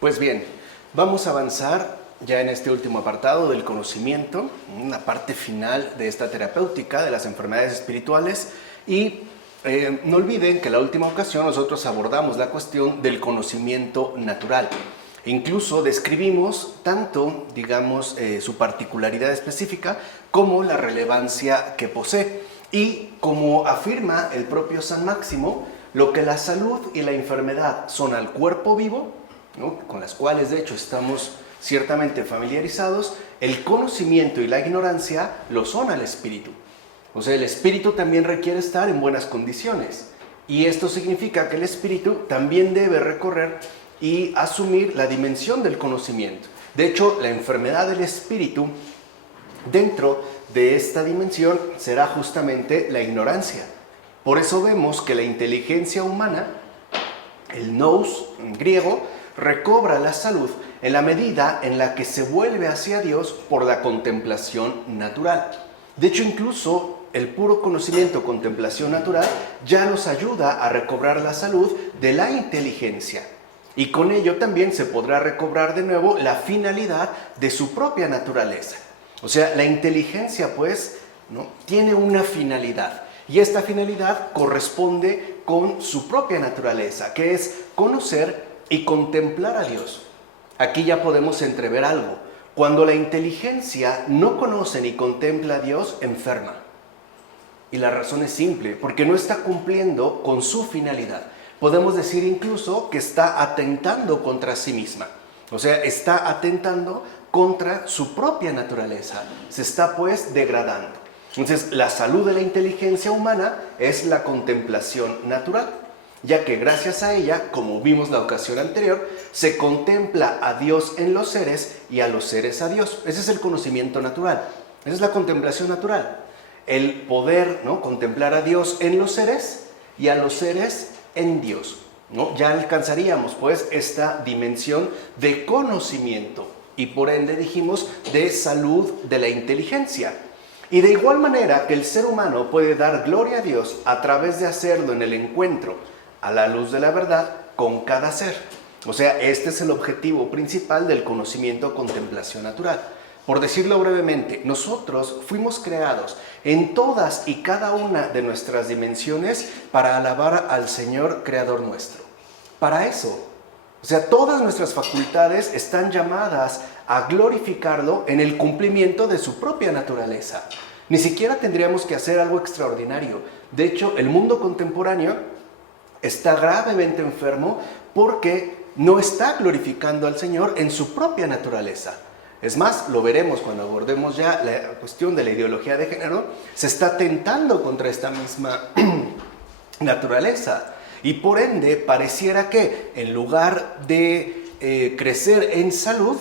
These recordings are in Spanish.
Pues bien, vamos a avanzar ya en este último apartado del conocimiento, una parte final de esta terapéutica de las enfermedades espirituales. Y no olviden que en la última ocasión nosotros abordamos la cuestión del conocimiento natural. Incluso describimos tanto, digamos, su particularidad específica como la relevancia que posee. Y como afirma el propio San Máximo, lo que la salud y la enfermedad son al cuerpo vivo, ¿no?, con las cuales de hecho estamos ciertamente familiarizados, el conocimiento y la ignorancia lo son al espíritu. O sea, el espíritu también requiere estar en buenas condiciones. Y esto significa que el espíritu también debe recorrer y asumir la dimensión del conocimiento. De hecho, la enfermedad del espíritu dentro de esta dimensión será justamente la ignorancia. Por eso vemos que la inteligencia humana, el nous en griego, recobra la salud en la medida en la que se vuelve hacia Dios por la contemplación natural. De hecho, incluso el puro conocimiento, contemplación natural, ya nos ayuda a recobrar la salud de la inteligencia. Y con ello también se podrá recobrar de nuevo la finalidad de su propia naturaleza. O sea, la inteligencia, pues, ¿no?, tiene una finalidad. Y esta finalidad corresponde con su propia naturaleza, que es conocer y contemplar a Dios. Aquí ya podemos entrever algo. Cuando la inteligencia no conoce ni contempla a Dios, enferma. Y la razón es simple, porque no está cumpliendo con su finalidad. Podemos decir incluso que está atentando contra sí misma. O sea, está atentando contra su propia naturaleza. Se está pues degradando. Entonces, la salud de la inteligencia humana es la contemplación natural, ya que gracias a ella, como vimos la ocasión anterior, se contempla a Dios en los seres y a los seres a Dios. Ese es el conocimiento natural, esa es la contemplación natural. El poder, ¿no?, contemplar a Dios en los seres y a los seres en Dios, ¿no? Ya alcanzaríamos pues esta dimensión de conocimiento y por ende dijimos de salud de la inteligencia. Y de igual manera que el ser humano puede dar gloria a Dios a través de hacerlo en el encuentro a la luz de la verdad con cada ser. O sea, este es el objetivo principal del conocimiento contemplación natural. Por decirlo brevemente, nosotros fuimos creados en todas y cada una de nuestras dimensiones para alabar al Señor Creador nuestro. Para eso. O sea, todas nuestras facultades están llamadas a glorificarlo en el cumplimiento de su propia naturaleza. Ni siquiera tendríamos que hacer algo extraordinario. De hecho, el mundo contemporáneo está gravemente enfermo porque no está glorificando al Señor en su propia naturaleza. Es más, lo veremos cuando abordemos ya la cuestión de la ideología de género, se está tentando contra esta misma naturaleza. Y por ende, pareciera que en lugar de crecer en salud,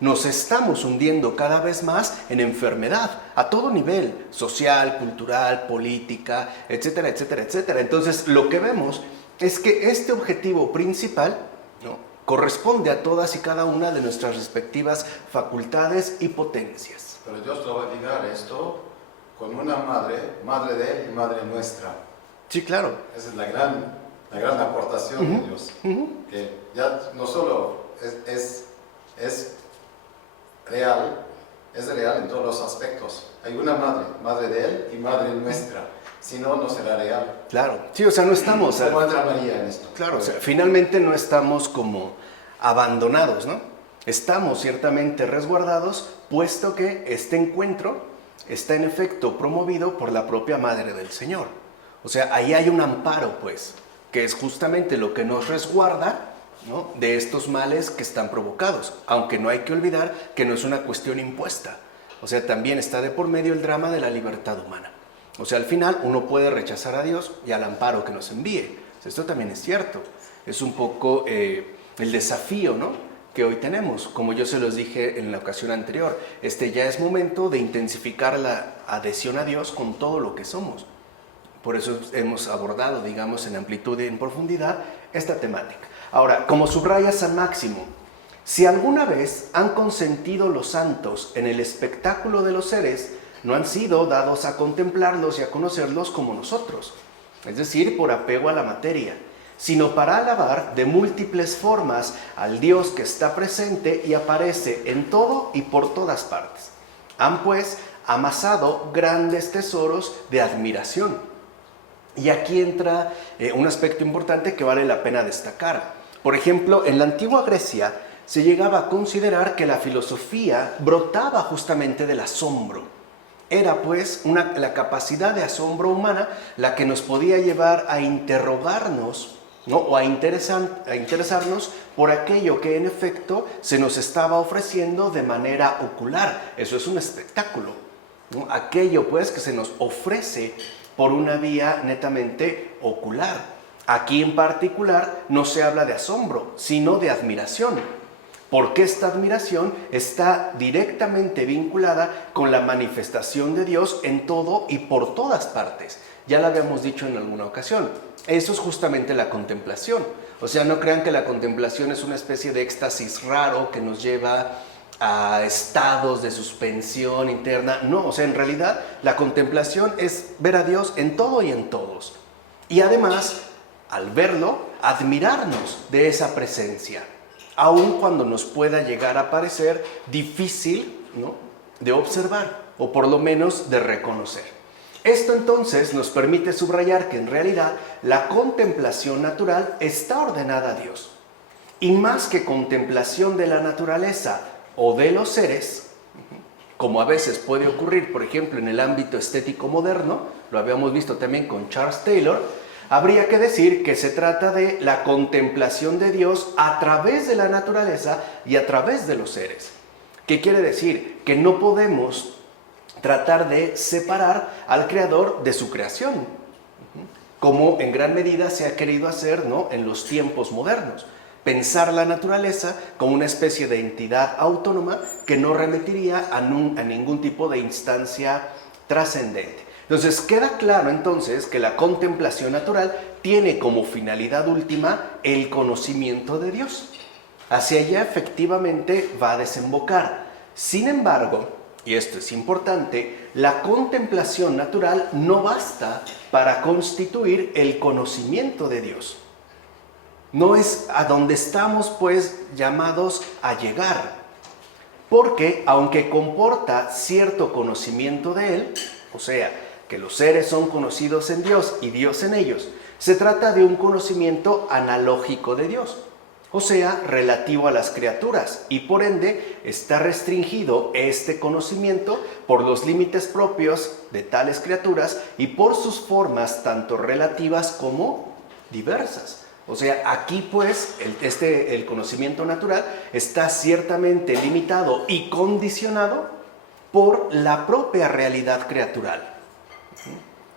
nos estamos hundiendo cada vez más en enfermedad, a todo nivel, social, cultural, política, etcétera, etcétera, etcétera. Entonces, lo que vemos es que este objetivo principal, ¿no?, corresponde a todas y cada una de nuestras respectivas facultades y potencias. Pero Dios lo va a ligar esto con una madre de Él y madre nuestra. Sí, claro. Esa es la gran aportación de Dios. Que ya no solo es real en todos los aspectos. Hay una madre de Él y madre nuestra. Si no, no será real. Claro. Sí, o sea, no estamos... ¿Cómo entra María en esto? Claro, o sea, finalmente no estamos como abandonados, ¿no? Estamos ciertamente resguardados, puesto que este encuentro está en efecto promovido por la propia Madre del Señor. O sea, ahí hay un amparo, pues, que es justamente lo que nos resguarda, ¿no?, de estos males que están provocados. Aunque no hay que olvidar que no es una cuestión impuesta. O sea, también está de por medio el drama de la libertad humana. O sea, al final uno puede rechazar a Dios y al amparo que nos envíe. Esto también es cierto. Es un poco el desafío, ¿no?, que hoy tenemos. Como yo se los dije en la ocasión anterior, ya es momento de intensificar la adhesión a Dios con todo lo que somos. Por eso hemos abordado, digamos, en amplitud y en profundidad esta temática. Ahora, como subraya San Máximo, si alguna vez han consentido los santos en el espectáculo de los seres, no han sido dados a contemplarlos y a conocerlos como nosotros, es decir, por apego a la materia, sino para alabar de múltiples formas al Dios que está presente y aparece en todo y por todas partes. Han pues amasado grandes tesoros de admiración. Y aquí entra un aspecto importante que vale la pena destacar. Por ejemplo, en la antigua Grecia se llegaba a considerar que la filosofía brotaba justamente del asombro. Era pues la capacidad de asombro humana la que nos podía llevar a interrogarnos, ¿no? O a interesarnos por aquello que en efecto se nos estaba ofreciendo de manera ocular. Eso es un espectáculo, ¿no? Aquello pues que se nos ofrece por una vía netamente ocular. Aquí en particular no se habla de asombro, sino de admiración, porque esta admiración está directamente vinculada con la manifestación de Dios en todo y por todas partes. Ya lo habíamos dicho en alguna ocasión. Eso es justamente la contemplación. O sea, no crean que la contemplación es una especie de éxtasis raro que nos lleva a estados de suspensión interna. No, o sea, en realidad la contemplación es ver a Dios en todo y en todos. Y además, al verlo, admirarnos de esa presencia, aun cuando nos pueda llegar a parecer difícil, ¿no?, de observar o por lo menos de reconocer. Esto entonces nos permite subrayar que en realidad la contemplación natural está ordenada a Dios. Y más que contemplación de la naturaleza o de los seres, como a veces puede ocurrir, por ejemplo, en el ámbito estético moderno, lo habíamos visto también con Charles Taylor, habría que decir que se trata de la contemplación de Dios a través de la naturaleza y a través de los seres. ¿Qué quiere decir? Que no podemos tratar de separar al Creador de su creación, como en gran medida se ha querido hacer, ¿no?, en los tiempos modernos. Pensar la naturaleza como una especie de entidad autónoma que no remitiría a ningún tipo de instancia trascendente. Entonces queda claro entonces que la contemplación natural tiene como finalidad última el conocimiento de Dios. Hacia allá efectivamente va a desembocar. Sin embargo, y esto es importante, la contemplación natural no basta para constituir el conocimiento de Dios. No es a donde estamos pues llamados a llegar, porque aunque comporta cierto conocimiento de Él, o sea, que los seres son conocidos en Dios y Dios en ellos, se trata de un conocimiento analógico de Dios, o sea, relativo a las criaturas, y por ende está restringido este conocimiento por los límites propios de tales criaturas y por sus formas tanto relativas como diversas. O sea, aquí pues el conocimiento natural está ciertamente limitado y condicionado por la propia realidad creatural.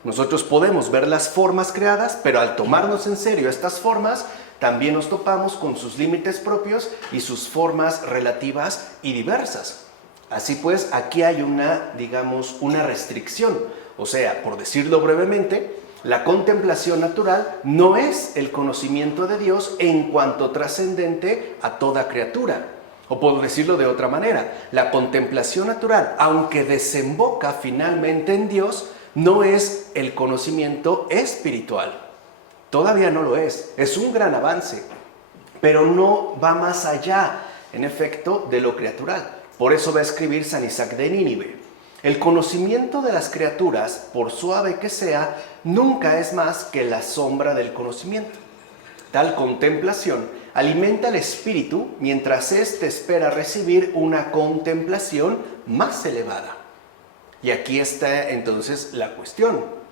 Nosotros podemos ver las formas creadas, pero al tomarnos en serio estas formas, también nos topamos con sus límites propios y sus formas relativas y diversas. Así pues, aquí hay una restricción. O sea, por decirlo brevemente, la contemplación natural no es el conocimiento de Dios en cuanto trascendente a toda criatura. O por decirlo de otra manera, la contemplación natural, aunque desemboca finalmente en Dios, no es el conocimiento espiritual. Todavía no lo es un gran avance, pero no va más allá, en efecto, de lo criatural. Por eso va a escribir San Isaac de Nínive: el conocimiento de las criaturas, por suave que sea, nunca es más que la sombra del conocimiento. Tal contemplación alimenta el espíritu mientras éste espera recibir una contemplación más elevada. Y aquí está entonces la cuestión.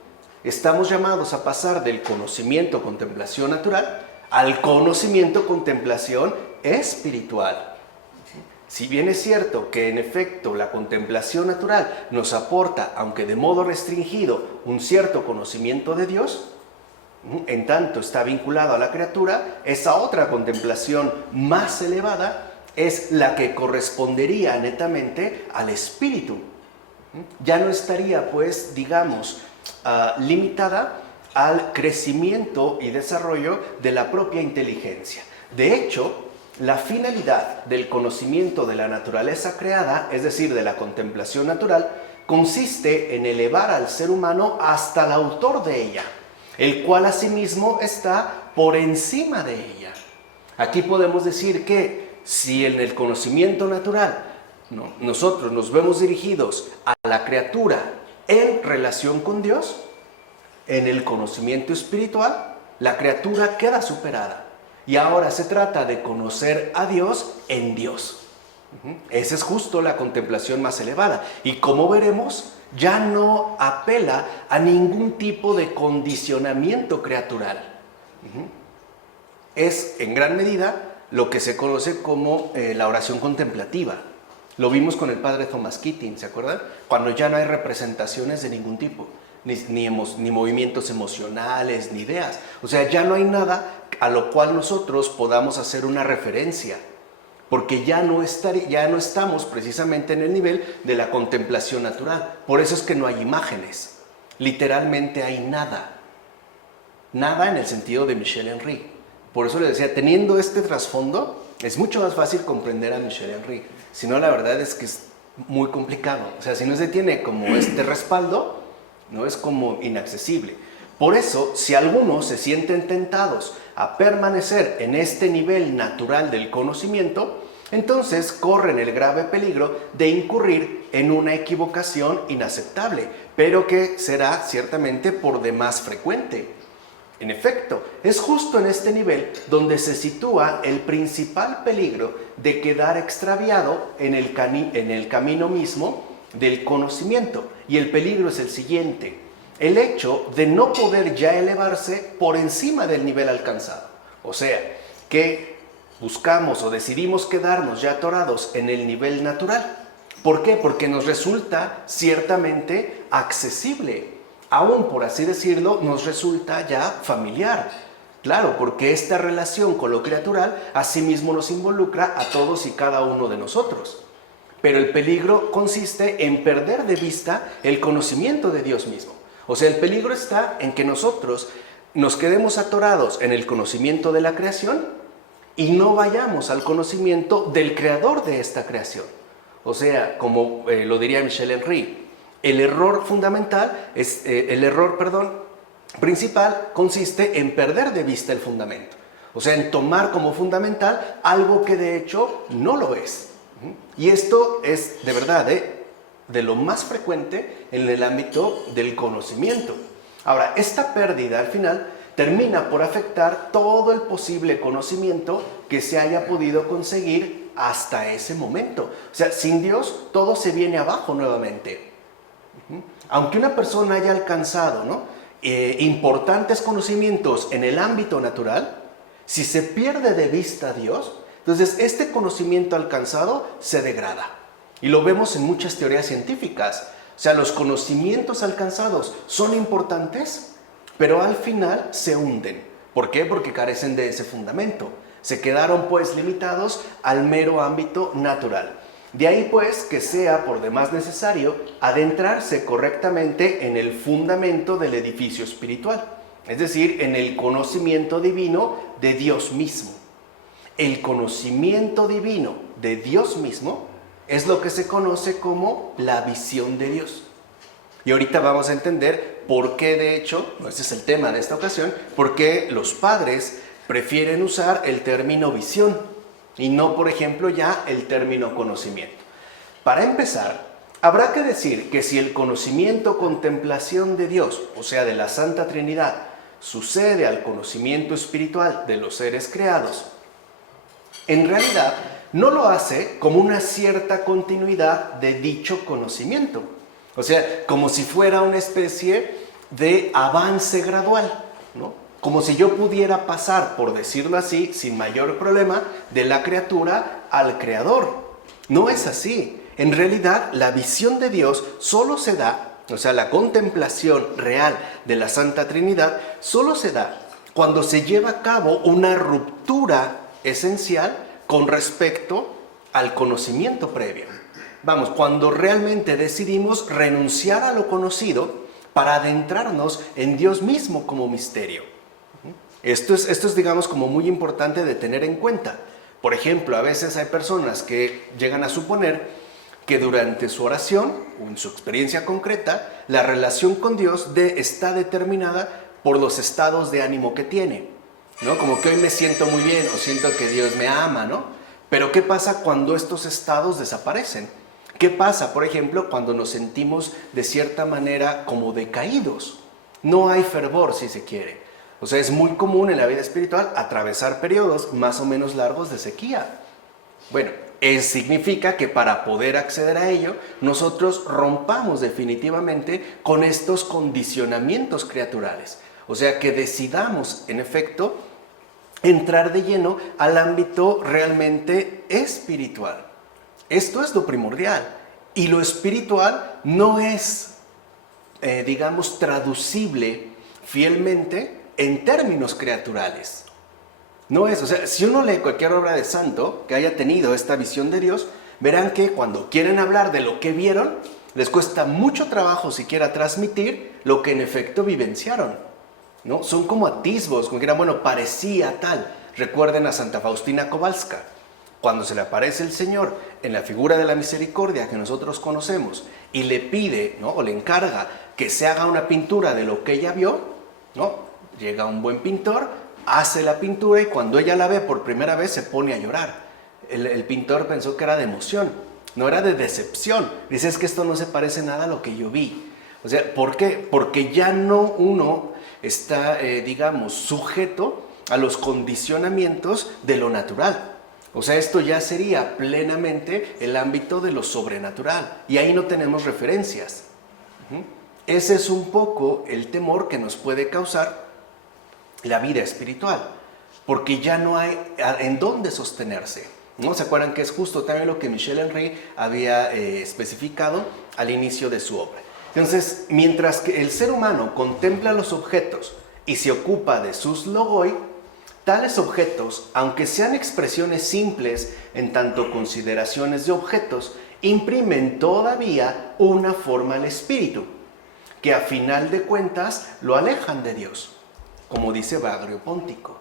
Estamos llamados a pasar del conocimiento contemplación natural al conocimiento contemplación espiritual. Si bien es cierto que en efecto la contemplación natural nos aporta, aunque de modo restringido, un cierto conocimiento de Dios, en tanto está vinculado a la criatura, esa otra contemplación más elevada es la que correspondería netamente al espíritu. Ya no estaría pues, limitada al crecimiento y desarrollo de la propia inteligencia. De hecho, la finalidad del conocimiento de la naturaleza creada, es decir, de la contemplación natural, consiste en elevar al ser humano hasta el autor de ella, el cual asimismo está por encima de ella. Aquí podemos decir que si en el conocimiento natural nosotros nos vemos dirigidos a la criatura en relación con Dios, en el conocimiento espiritual, la criatura queda superada. Y ahora se trata de conocer a Dios en Dios. Esa es justo la contemplación más elevada. Y como veremos, ya no apela a ningún tipo de condicionamiento criatural. Es en gran medida lo que se conoce como la oración contemplativa. Lo vimos con el padre Thomas Keating, ¿se acuerdan? Cuando ya no hay representaciones de ningún tipo, ni movimientos emocionales, ni ideas. O sea, ya no hay nada a lo cual nosotros podamos hacer una referencia, porque ya no estamos precisamente en el nivel de la contemplación natural. Por eso es que no hay imágenes. Literalmente hay nada. Nada en el sentido de Michel Henry. Por eso le decía, teniendo este trasfondo, es mucho más fácil comprender a Michel Henry. Si no, la verdad es que es muy complicado. O sea, si no se tiene como este respaldo, no es como inaccesible. Por eso, si algunos se sienten tentados a permanecer en este nivel natural del conocimiento, entonces corren el grave peligro de incurrir en una equivocación inaceptable, pero que será ciertamente por demás frecuente. En efecto, es justo en este nivel donde se sitúa el principal peligro de quedar extraviado en el camino mismo del conocimiento. Y el peligro es el siguiente: el hecho de no poder ya elevarse por encima del nivel alcanzado. O sea, que buscamos o decidimos quedarnos ya atorados en el nivel natural. ¿Por qué? Porque nos resulta ciertamente accesible. Aún, por así decirlo, nos resulta ya familiar. Claro, porque esta relación con lo criatural asimismo nos involucra a todos y cada uno de nosotros. Pero el peligro consiste en perder de vista el conocimiento de Dios mismo. O sea, el peligro está en que nosotros nos quedemos atorados en el conocimiento de la creación y no vayamos al conocimiento del creador de esta creación. O sea, como lo diría Michel Henry, el error principal consiste en perder de vista el fundamento. O sea, en tomar como fundamental algo que de hecho no lo es. Y esto es de verdad de lo más frecuente en el ámbito del conocimiento. Ahora, esta pérdida al final termina por afectar todo el posible conocimiento que se haya podido conseguir hasta ese momento. O sea, sin Dios todo se viene abajo nuevamente. Aunque una persona haya alcanzado importantes conocimientos en el ámbito natural, si se pierde de vista a Dios, entonces este conocimiento alcanzado se degrada. Y lo vemos en muchas teorías científicas. O sea, los conocimientos alcanzados son importantes, pero al final se hunden. ¿Por qué? Porque carecen de ese fundamento. Se quedaron pues limitados al mero ámbito natural. De ahí pues que sea por demás necesario adentrarse correctamente en el fundamento del edificio espiritual, es decir, en el conocimiento divino de Dios mismo. El conocimiento divino de Dios mismo es lo que se conoce como la visión de Dios. Y ahorita vamos a entender por qué, de hecho, ese es el tema de esta ocasión, por qué los padres prefieren usar el término visión y no, por ejemplo, ya el término conocimiento. Para empezar, habrá que decir que si el conocimiento contemplación de Dios, o sea, de la Santa Trinidad, sucede al conocimiento espiritual de los seres creados, en realidad no lo hace como una cierta continuidad de dicho conocimiento. O sea, como si fuera una especie de avance gradual, ¿no? Como si yo pudiera pasar, por decirlo así, sin mayor problema, de la criatura al creador. No es así. En realidad, la visión de Dios solo se da, o sea, la contemplación real de la Santa Trinidad, solo se da cuando se lleva a cabo una ruptura esencial con respecto al conocimiento previo. Vamos, cuando realmente decidimos renunciar a lo conocido para adentrarnos en Dios mismo como misterio. Esto es, digamos, como muy importante de tener en cuenta. Por ejemplo, a veces hay personas que llegan a suponer que durante su oración o en su experiencia concreta, la relación con Dios está determinada por los estados de ánimo que tiene. ¿no? Como que hoy me siento muy bien o siento que Dios me ama, ¿no? Pero ¿qué pasa cuando estos estados desaparecen? ¿Qué pasa, por ejemplo, cuando nos sentimos de cierta manera como decaídos? No hay fervor, si se quiere. O sea, es muy común en la vida espiritual atravesar periodos más o menos largos de sequía. Bueno, significa que para poder acceder a ello, nosotros rompamos definitivamente con estos condicionamientos creaturales. O sea, que decidamos, en efecto, entrar de lleno al ámbito realmente espiritual. Esto es lo primordial. Y lo espiritual no es, digamos, traducible fielmente en términos creaturales. No es, o sea, si uno lee cualquier obra de santo que haya tenido esta visión de Dios, verán que cuando quieren hablar de lo que vieron, les cuesta mucho trabajo siquiera transmitir lo que en efecto vivenciaron, ¿no? Son como atisbos, como que era, bueno, parecía tal. Recuerden a Santa Faustina Kowalska, cuando se le aparece el Señor en la figura de la misericordia que nosotros conocemos y le pide, ¿no? O le encarga que se haga una pintura de lo que ella vio, ¿no? Llega un buen pintor, hace la pintura y cuando ella la ve por primera vez se pone a llorar. El pintor pensó que era de emoción, no era de decepción. Dice, es que esto no se parece nada a lo que yo vi. O sea, ¿por qué? Porque ya no uno está, digamos, sujeto a los condicionamientos de lo natural. O sea, esto ya sería plenamente el ámbito de lo sobrenatural. Y ahí no tenemos referencias. Ese es un poco el temor que nos puede causar la vida espiritual, porque ya no hay en dónde sostenerse, ¿no? ¿Se acuerdan que es justo también lo que Michel Henry había especificado al inicio de su obra? Entonces, mientras que el ser humano contempla los objetos y se ocupa de sus logoi, tales objetos, aunque sean expresiones simples en tanto consideraciones de objetos, imprimen todavía una forma al espíritu, que a final de cuentas lo alejan de Dios, como dice Bagrio Póntico.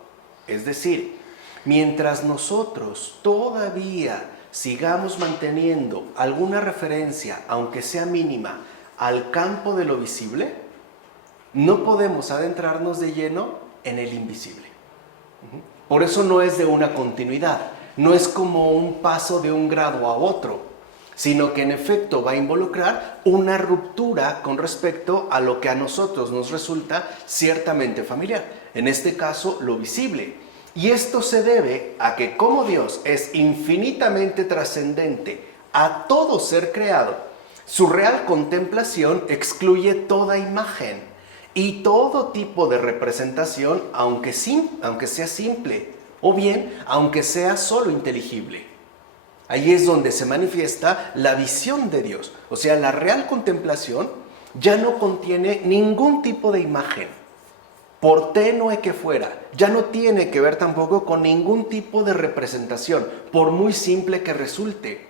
Es decir, mientras nosotros todavía sigamos manteniendo alguna referencia, aunque sea mínima, al campo de lo visible, no podemos adentrarnos de lleno en el invisible. Por eso no es de una continuidad, no es como un paso de un grado a otro, sino que en efecto va a involucrar una ruptura con respecto a lo que a nosotros nos resulta ciertamente familiar, en este caso lo visible. Y esto se debe a que como Dios es infinitamente trascendente a todo ser creado, su real contemplación excluye toda imagen y todo tipo de representación, aunque sea simple, o bien aunque sea solo inteligible. Ahí es donde se manifiesta la visión de Dios. O sea, la real contemplación ya no contiene ningún tipo de imagen, por tenue que fuera. Ya no tiene que ver tampoco con ningún tipo de representación, por muy simple que resulte.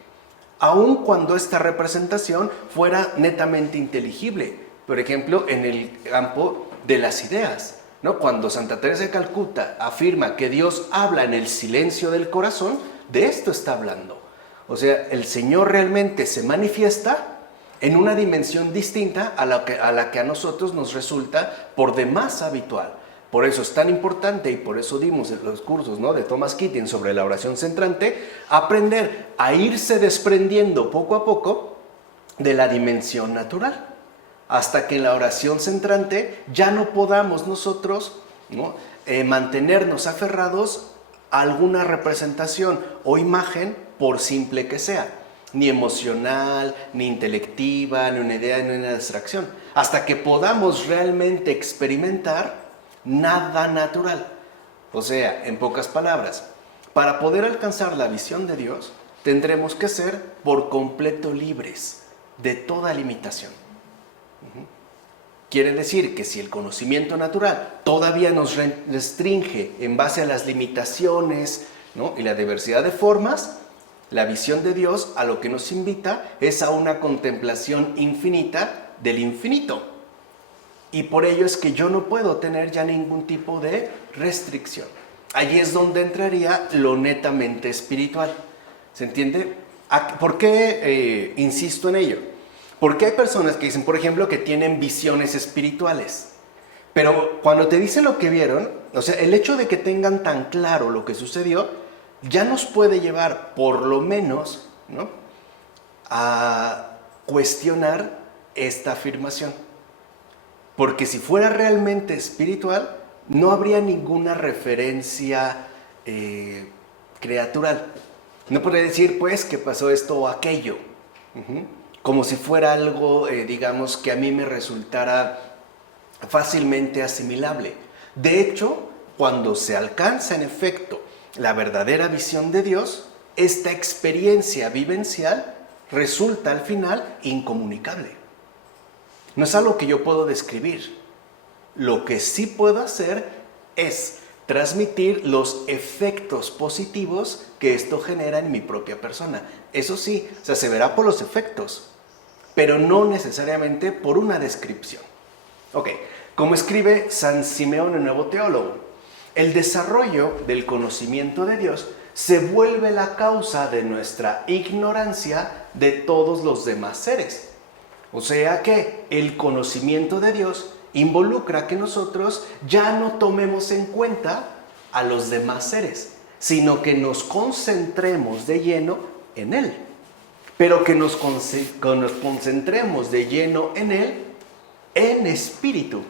Aun cuando esta representación fuera netamente inteligible. Por ejemplo, en el campo de las ideas, ¿no? Cuando Santa Teresa de Calcuta afirma que Dios habla en el silencio del corazón, de esto está hablando. O sea, el Señor realmente se manifiesta en una dimensión distinta a la que a nosotros nos resulta por demás habitual. Por eso es tan importante, y por eso dimos en los cursos, ¿no?, de Thomas Keating sobre la oración centrante, aprender a irse desprendiendo poco a poco de la dimensión natural, hasta que en la oración centrante ya no podamos nosotros, ¿no?, mantenernos aferrados a alguna representación o imagen, por simple que sea, ni emocional, ni intelectiva, ni una idea, ni una distracción, hasta que podamos realmente experimentar nada natural. O sea, en pocas palabras, para poder alcanzar la visión de Dios, tendremos que ser por completo libres de toda limitación. Quiere decir que si el conocimiento natural todavía nos restringe en base a las limitaciones, ¿no?, y la diversidad de formas, la visión de Dios a lo que nos invita es a una contemplación infinita del infinito. Y por ello es que yo no puedo tener ya ningún tipo de restricción. Allí es donde entraría lo netamente espiritual. ¿Se entiende? ¿Por qué insisto en ello? Porque hay personas que dicen, por ejemplo, que tienen visiones espirituales. Pero cuando te dicen lo que vieron, O sea, el hecho de que tengan tan claro lo que sucedió ya nos puede llevar, por lo menos, ¿no?, a cuestionar esta afirmación. Porque si fuera realmente espiritual, no habría ninguna referencia creatural. No podría decir, pues, que pasó esto o aquello. Como si fuera algo, digamos, que a mí me resultara fácilmente asimilable. De hecho, cuando se alcanza en efecto la verdadera visión de Dios, esta experiencia vivencial resulta al final incomunicable. No es algo que yo puedo describir. Lo que sí puedo hacer es transmitir los efectos positivos que esto genera en mi propia persona. Eso sí, o sea, se verá por los efectos, pero no necesariamente por una descripción. Ok, como escribe San Simeón, el Nuevo Teólogo, el desarrollo del conocimiento de Dios se vuelve la causa de nuestra ignorancia de todos los demás seres. O sea que el conocimiento de Dios involucra que nosotros ya no tomemos en cuenta a los demás seres, sino que nos concentremos de lleno en Él. Pero que nos concentremos de lleno en Él en espíritu.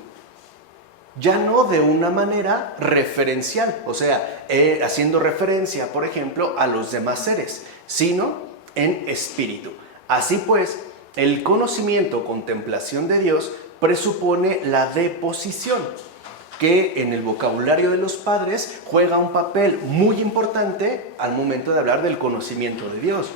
Ya no de una manera referencial, o sea, haciendo referencia, por ejemplo, a los demás seres, sino en espíritu. Así pues, el conocimiento o contemplación de Dios presupone la deposición, que en el vocabulario de los padres juega un papel muy importante al momento de hablar del conocimiento de Dios,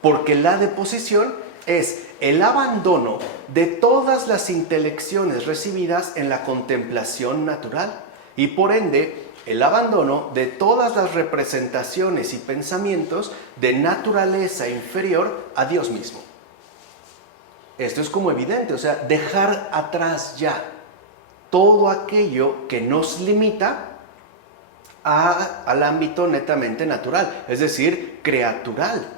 porque la deposición es el abandono de todas las intelecciones recibidas en la contemplación natural y por ende el abandono de todas las representaciones y pensamientos de naturaleza inferior a Dios mismo. Esto es como evidente, o sea, dejar atrás ya todo aquello que nos limita al ámbito netamente natural, es decir, creatural.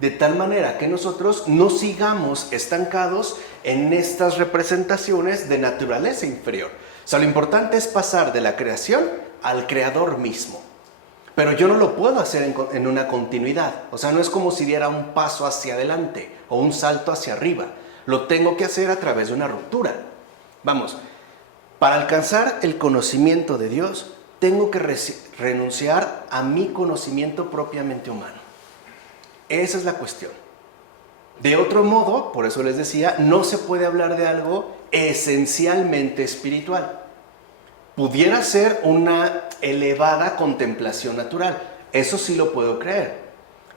De tal manera que nosotros no sigamos estancados en estas representaciones de naturaleza inferior. O sea, lo importante es pasar de la creación al creador mismo. Pero yo no lo puedo hacer en una continuidad. O sea, no es como si diera un paso hacia adelante o un salto hacia arriba. Lo tengo que hacer a través de una ruptura. Vamos, para alcanzar el conocimiento de Dios, tengo que renunciar a mi conocimiento propiamente humano. Esa es la cuestión. De otro modo, por eso les decía, no se puede hablar de algo esencialmente espiritual. Pudiera ser una elevada contemplación natural, eso sí lo puedo creer,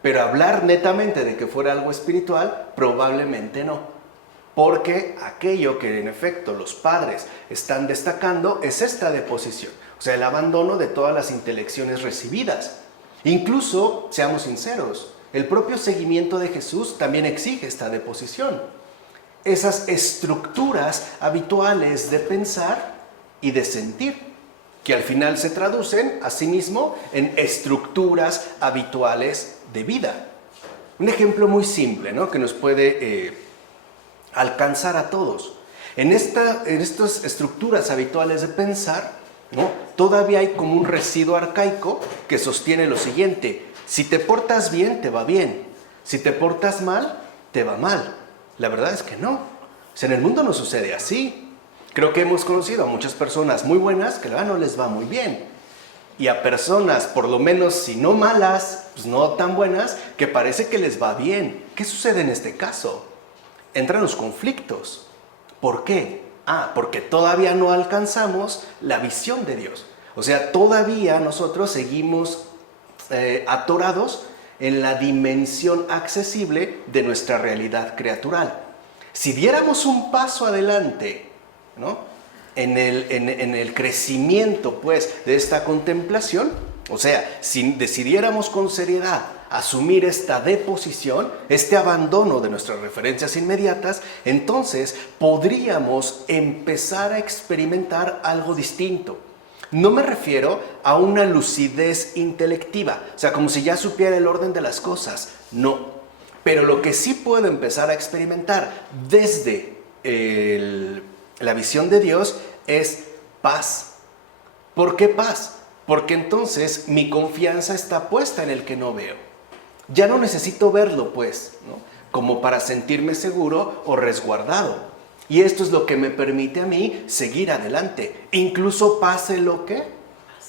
pero hablar netamente de que fuera algo espiritual, probablemente no, porque aquello que en efecto los padres están destacando es esta deposición, o sea, el abandono de todas las intelecciones recibidas. Incluso, seamos sinceros, el propio seguimiento de Jesús también exige esta deposición. Esas estructuras habituales de pensar y de sentir, que al final se traducen asimismo en estructuras habituales de vida. Un ejemplo muy simple, ¿no?, que nos puede alcanzar a todos. En estas estructuras habituales de pensar, ¿no?, todavía hay como un residuo arcaico que sostiene lo siguiente: si te portas bien, te va bien. Si te portas mal, te va mal. La verdad es que no. O sea, en el mundo no sucede así. Creo que hemos conocido a muchas personas muy buenas que la verdad no les va muy bien. Y a personas, por lo menos, si no malas, pues no tan buenas, que parece que les va bien. ¿Qué sucede en este caso? Entran los conflictos. ¿Por qué? Porque todavía no alcanzamos la visión de Dios. O sea, todavía nosotros seguimos atorados en la dimensión accesible de nuestra realidad creatural. Si diéramos un paso adelante, ¿no?, en el crecimiento, pues, de esta contemplación, o sea, si decidiéramos con seriedad asumir esta deposición, este abandono de nuestras referencias inmediatas, entonces podríamos empezar a experimentar algo distinto. No me refiero a una lucidez intelectiva, o sea, como si ya supiera el orden de las cosas, no. Pero lo que sí puedo empezar a experimentar desde la visión de Dios es paz, ¿Por qué paz? Porque entonces mi confianza está puesta en el que no veo. Ya no necesito verlo, pues, ¿no? Como para sentirme seguro o resguardado. Y esto es lo que me permite a mí seguir adelante, incluso pase lo que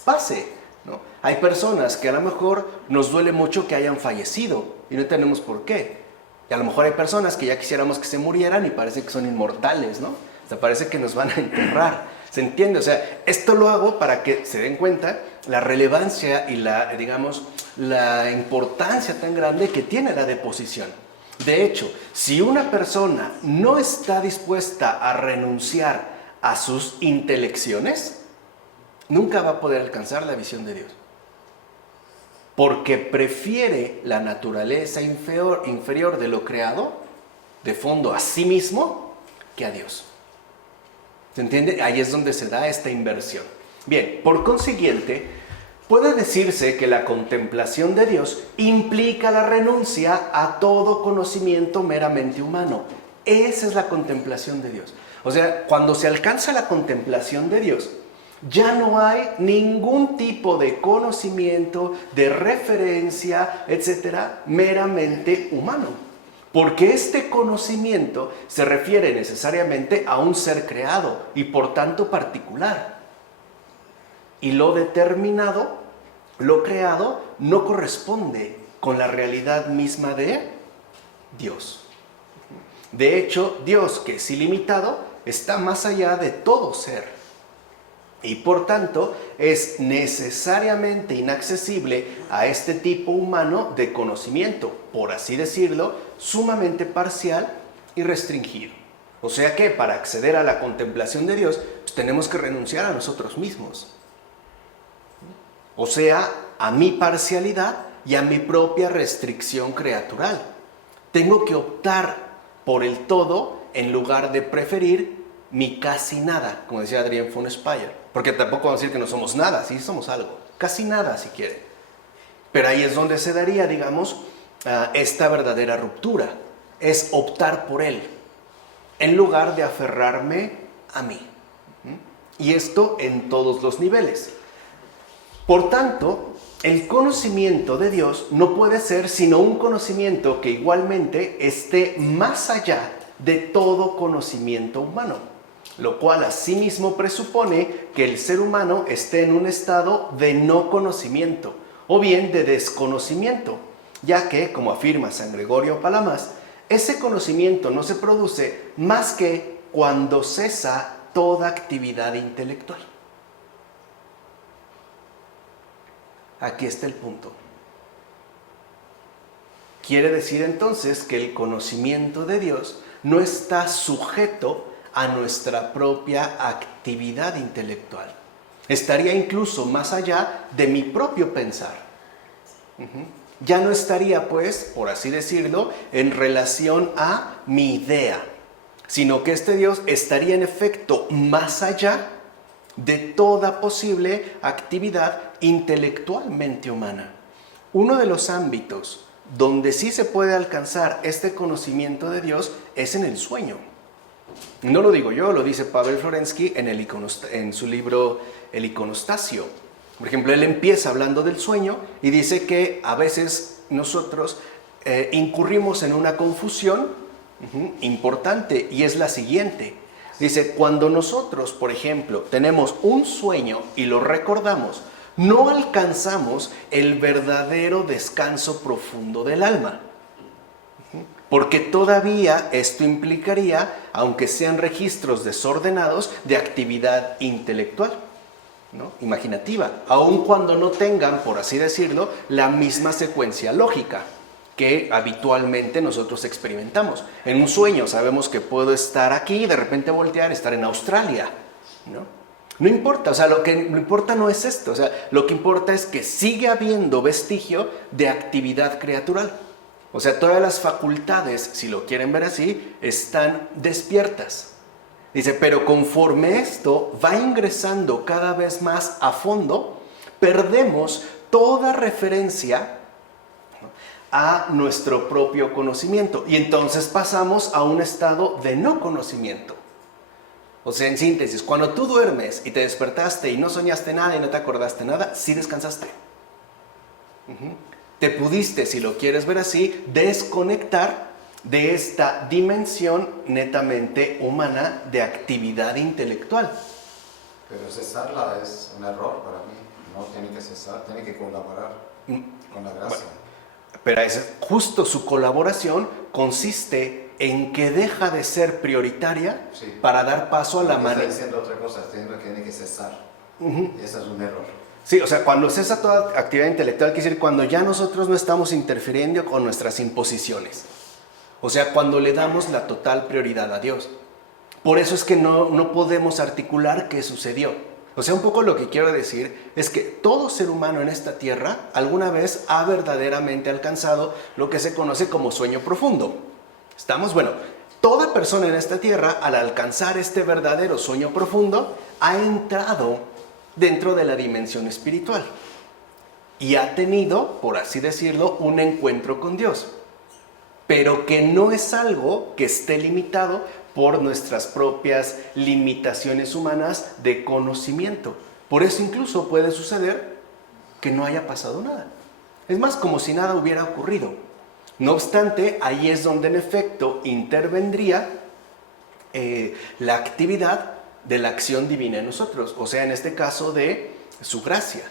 pase, ¿no? Hay personas que a lo mejor nos duele mucho que hayan fallecido y no tenemos por qué. Y a lo mejor hay personas que ya quisiéramos que se murieran y parece que son inmortales, ¿no? O sea, parece que nos van a enterrar. ¿Se entiende? O sea, esto lo hago para que se den cuenta la relevancia y la importancia tan grande que tiene la deposición. De hecho, si una persona no está dispuesta a renunciar a sus intelecciones, nunca va a poder alcanzar la visión de Dios. Porque prefiere la naturaleza inferior de lo creado, de fondo a sí mismo, que a Dios. ¿Se entiende? Ahí es donde se da esta inversión. Bien, por consiguiente, puede decirse que la contemplación de Dios implica la renuncia a todo conocimiento meramente humano. Esa es la contemplación de Dios. O sea, cuando se alcanza la contemplación de Dios, ya no hay ningún tipo de conocimiento, de referencia, etcétera, meramente humano. Porque este conocimiento se refiere necesariamente a un ser creado y por tanto particular. Y lo determinado, lo creado, no corresponde con la realidad misma de Dios. De hecho, Dios, que es ilimitado, está más allá de todo ser. Y por tanto, es necesariamente inaccesible a este tipo humano de conocimiento, por así decirlo, sumamente parcial y restringido. O sea que para acceder a la contemplación de Dios, pues tenemos que renunciar a nosotros mismos. O sea, a mi parcialidad y a mi propia restricción creatural. Tengo que optar por el todo en lugar de preferir mi casi nada, como decía Adrienne von Speyer. Porque tampoco vamos a decir que no somos nada, sí somos algo. Casi nada, si quieren. Pero ahí es donde se daría, digamos, esta verdadera ruptura. Es optar por Él, en lugar de aferrarme a mí. Y esto en todos los niveles. Por tanto, el conocimiento de Dios no puede ser sino un conocimiento que igualmente esté más allá de todo conocimiento humano. Lo cual asimismo presupone que el ser humano esté en un estado de no conocimiento o bien de desconocimiento, ya que, como afirma San Gregorio Palamas, ese conocimiento no se produce más que cuando cesa toda actividad intelectual. Aquí está el punto. Quiere decir entonces que el conocimiento de Dios no está sujeto a nuestra propia actividad intelectual. Estaría incluso más allá de mi propio pensar. Ya no estaría, pues, por así decirlo, en relación a mi idea, sino que este Dios estaría en efecto más allá de toda posible actividad intelectualmente humana. Uno de los ámbitos donde sí se puede alcanzar este conocimiento de Dios es en el sueño. No lo digo yo, lo dice Pavel Florensky en su libro El iconostasio. Por ejemplo, él empieza hablando del sueño y dice que a veces nosotros incurrimos en una confusión importante y es la siguiente. Dice, cuando nosotros, por ejemplo, tenemos un sueño y lo recordamos, no alcanzamos el verdadero descanso profundo del alma. Porque todavía esto implicaría, aunque sean registros desordenados, de actividad intelectual, ¿no? Imaginativa, aun cuando no tengan, por así decirlo, la misma secuencia lógica que habitualmente nosotros experimentamos. En un sueño sabemos que puedo estar aquí y de repente voltear y estar en Australia, ¿no? No importa, o sea, lo que importa no es esto, o sea, lo que importa es que sigue habiendo vestigio de actividad creatural. O sea, todas las facultades, si lo quieren ver así, están despiertas. Dice, pero conforme esto va ingresando cada vez más a fondo, perdemos toda referencia a nuestro propio conocimiento. Y entonces pasamos a un estado de no conocimiento. O sea, en síntesis, cuando tú duermes y te despertaste y no soñaste nada y no te acordaste nada, sí descansaste. Te pudiste, si lo quieres ver así, desconectar de esta dimensión netamente humana de actividad intelectual. Pero cesarla es un error para mí. No tiene que cesar, tiene que colaborar con la gracia. Bueno, pero justo su colaboración consiste en que deja de ser prioritaria para dar paso a la manera. Está diciendo otra cosa, está diciendo que tiene que cesar. Y ese es un error. Sí, o sea, cuando cesa toda actividad intelectual, quiere decir cuando ya nosotros no estamos interfiriendo con nuestras imposiciones. O sea, cuando le damos la total prioridad a Dios. Por eso es que no podemos articular qué sucedió. O sea, un poco lo que quiero decir es que todo ser humano en esta tierra alguna vez ha verdaderamente alcanzado lo que se conoce como sueño profundo. Bueno, toda persona en esta tierra al alcanzar este verdadero sueño profundo ha entrado dentro de la dimensión espiritual y ha tenido, por así decirlo, un encuentro con Dios, pero que no es algo que esté limitado por nuestras propias limitaciones humanas de conocimiento. Por eso incluso puede suceder que no haya pasado nada. Es más, como si nada hubiera ocurrido. No obstante, ahí es donde en efecto intervendría la actividad de la acción divina en nosotros, o sea, en este caso de su gracia.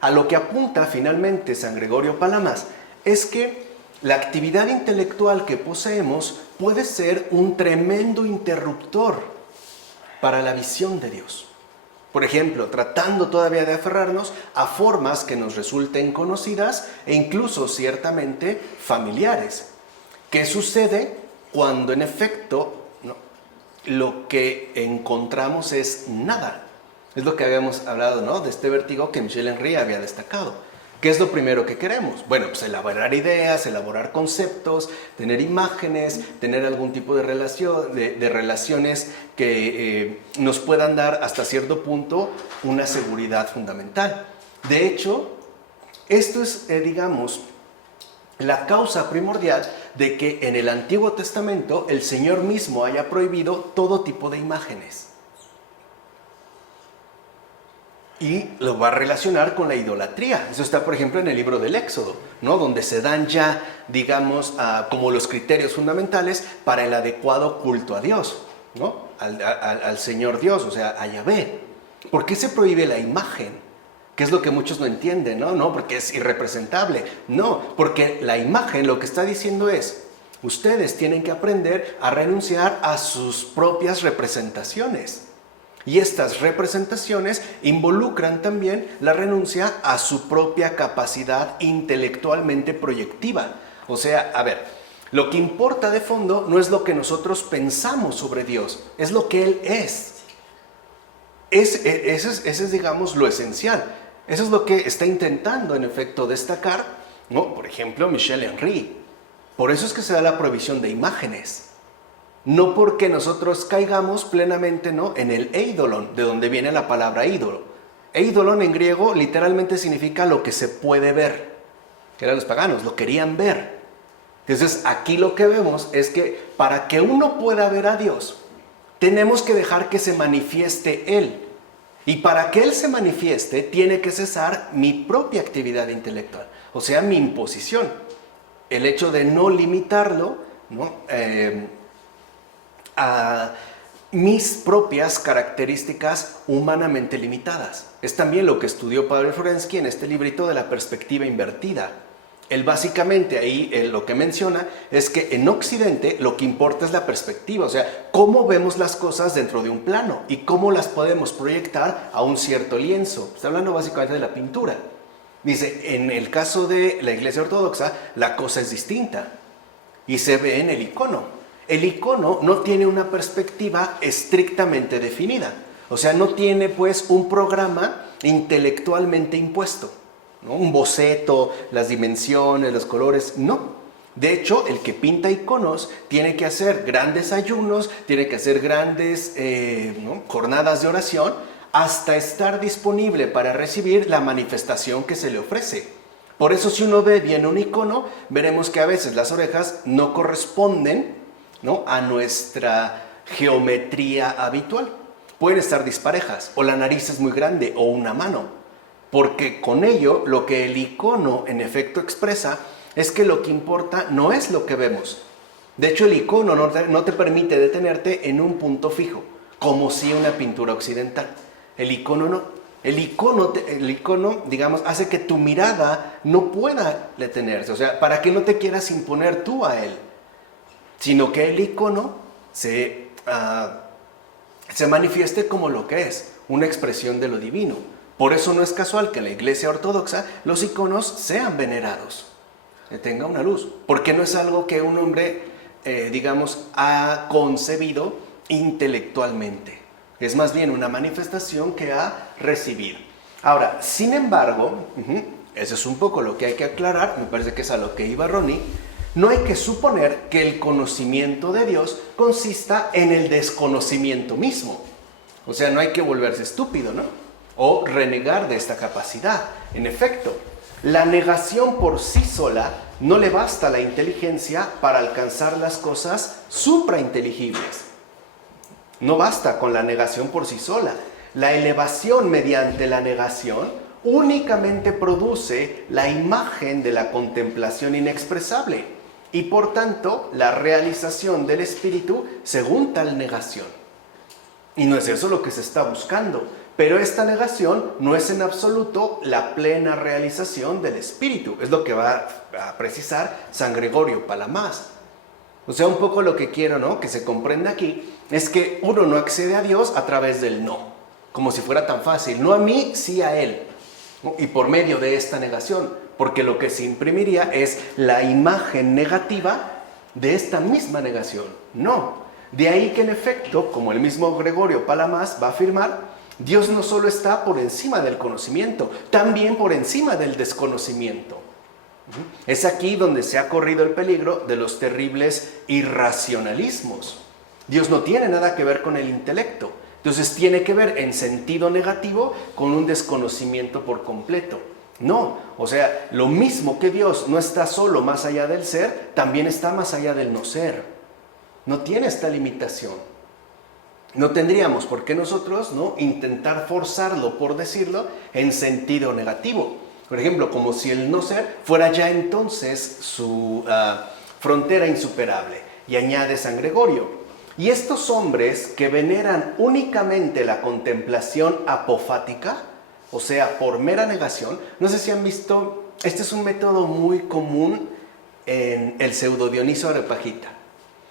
A lo que apunta finalmente San Gregorio Palamas es que la actividad intelectual que poseemos puede ser un tremendo interruptor para la visión de Dios. Por ejemplo, tratando todavía de aferrarnos a formas que nos resulten conocidas e incluso ciertamente familiares. ¿Qué sucede cuando en efecto lo que encontramos es nada? Es lo que habíamos hablado, ¿no? De este vértigo que Michel Henry había destacado. ¿Qué es lo primero que queremos? Bueno, pues elaborar ideas, elaborar conceptos, tener imágenes, tener algún tipo de relaciones que nos puedan dar hasta cierto punto una seguridad fundamental. De hecho, esto es, digamos, la causa primordial de que en el Antiguo Testamento el Señor mismo haya prohibido todo tipo de imágenes. Y lo va a relacionar con la idolatría. Eso está, por ejemplo, en el libro del Éxodo, ¿no? Donde se dan ya, digamos, como los criterios fundamentales para el adecuado culto a Dios, ¿no? Al Señor Dios, o sea, a Yahvé. ¿Por qué se prohíbe la imagen? Que es lo que muchos no entienden, ¿no? No, porque es irrepresentable. No, porque la imagen lo que está diciendo es, ustedes tienen que aprender a renunciar a sus propias representaciones. Y estas representaciones involucran también la renuncia a su propia capacidad intelectualmente proyectiva. O sea, a ver, lo que importa de fondo no es lo que nosotros pensamos sobre Dios, es lo que Él es. Ese es, digamos, lo esencial. Eso es lo que está intentando, en efecto, destacar, ¿no? Por ejemplo, Michel Henry. Por eso es que se da la prohibición de imágenes. No porque nosotros caigamos plenamente, ¿no?, en el eidolon, de donde viene la palabra ídolo. Eidolon en griego literalmente significa lo que se puede ver. Que eran los paganos, lo querían ver. Entonces aquí lo que vemos es que para que uno pueda ver a Dios, tenemos que dejar que se manifieste Él. Y para que Él se manifieste, tiene que cesar mi propia actividad intelectual, o sea, mi imposición. El hecho de no limitarlo, ¿no?, a mis propias características humanamente limitadas. Es también lo que estudió Padre Florensky en este librito de la perspectiva invertida. Él básicamente ahí lo que menciona es que en Occidente lo que importa es la perspectiva, o sea, cómo vemos las cosas dentro de un plano y cómo las podemos proyectar a un cierto lienzo. Está hablando básicamente de la pintura. Dice, en el caso de la Iglesia Ortodoxa, la cosa es distinta y se ve en el icono. El icono no tiene una perspectiva estrictamente definida, o sea, no tiene pues un programa intelectualmente impuesto, ¿no? Un boceto, las dimensiones, los colores, no. De hecho, el que pinta iconos tiene que hacer grandes ayunos, tiene que hacer grandes jornadas de oración hasta estar disponible para recibir la manifestación que se le ofrece. Por eso si uno ve bien un icono, veremos que a veces las orejas no corresponden, ¿no?, a nuestra geometría habitual. pueden estar disparejas, o la nariz es muy grande, o una mano, porque con ello lo que el icono en efecto expresa es que lo que importa no es lo que vemos. De hecho, el icono no te permite detenerte en un punto fijo, como si una pintura occidental. El icono no. El icono, digamos, hace que tu mirada no pueda detenerse, o sea, para que no te quieras imponer tú a él, sino que el icono se manifieste como lo que es, una expresión de lo divino. Por eso no es casual que en la Iglesia Ortodoxa los iconos sean venerados, que tenga una luz, porque no es algo que un hombre, digamos, ha concebido intelectualmente. Es más bien una manifestación que ha recibido. Ahora, sin embargo, eso es un poco lo que hay que aclarar, me parece que es a lo que iba Ronnie. No hay que suponer que el conocimiento de Dios consista en el desconocimiento mismo. O sea, no hay que volverse estúpido, ¿no? O renegar de esta capacidad. En efecto, la negación por sí sola no le basta a la inteligencia para alcanzar las cosas suprainteligibles. No basta con la negación por sí sola. La elevación mediante la negación únicamente produce la imagen de la contemplación inexpresable y por tanto la realización del espíritu según tal negación. Y no es eso lo que se está buscando, pero esta negación no es en absoluto la plena realización del espíritu. Es lo que va a precisar San Gregorio Palamas. O sea, un poco lo que quiero, ¿no?, que se comprenda aquí es que uno no accede a Dios a través del no, como si fuera tan fácil. No a mí, sí a Él. ¿No? Y por medio de esta negación, porque lo que se imprimiría es la imagen negativa de esta misma negación. No. De ahí que en efecto, como el mismo Gregorio Palamas va a afirmar, Dios no solo está por encima del conocimiento, también por encima del desconocimiento. Es aquí donde se ha corrido el peligro de los terribles irracionalismos. Dios no tiene nada que ver con el intelecto, entonces tiene que ver en sentido negativo con un desconocimiento por completo. No, o sea, lo mismo que Dios no está solo más allá del ser, también está más allá del no ser. No tiene esta limitación. No tendríamos por qué nosotros, ¿no?, intentar forzarlo, por decirlo, en sentido negativo. Por ejemplo, como si el no ser fuera ya entonces su frontera insuperable. Y añade San Gregorio: y estos hombres que veneran únicamente la contemplación apofática, o sea, por mera negación, no sé si han visto, este es un método muy común en el pseudo Dioniso Areopagita.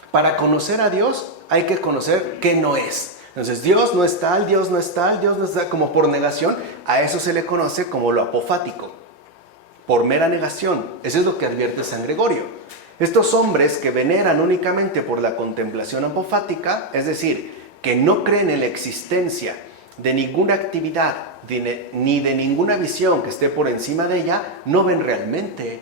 Para conocer a Dios hay que conocer qué no es. Entonces, Dios no es tal, Dios no es tal, Dios no es tal, como por negación. A eso se le conoce como lo apofático, por mera negación. Eso es lo que advierte San Gregorio. Estos hombres que veneran únicamente por la contemplación apofática, es decir, que no creen en la existencia de ninguna actividad ni de ninguna visión que esté por encima de ella, no ven realmente,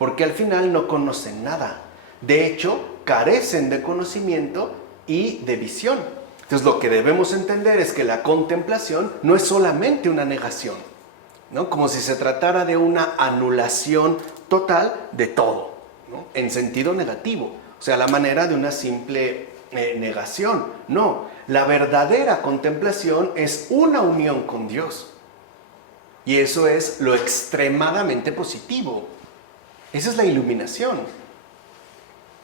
porque al final no conocen nada. De hecho, carecen de conocimiento y de visión. Entonces, lo que debemos entender es que la contemplación no es solamente una negación, ¿no?, como si se tratara de una anulación total de todo, ¿no?, en sentido negativo, o sea, la manera de una simple negación. No, la verdadera contemplación es una unión con Dios, y eso es lo extremadamente positivo. Esa es la iluminación,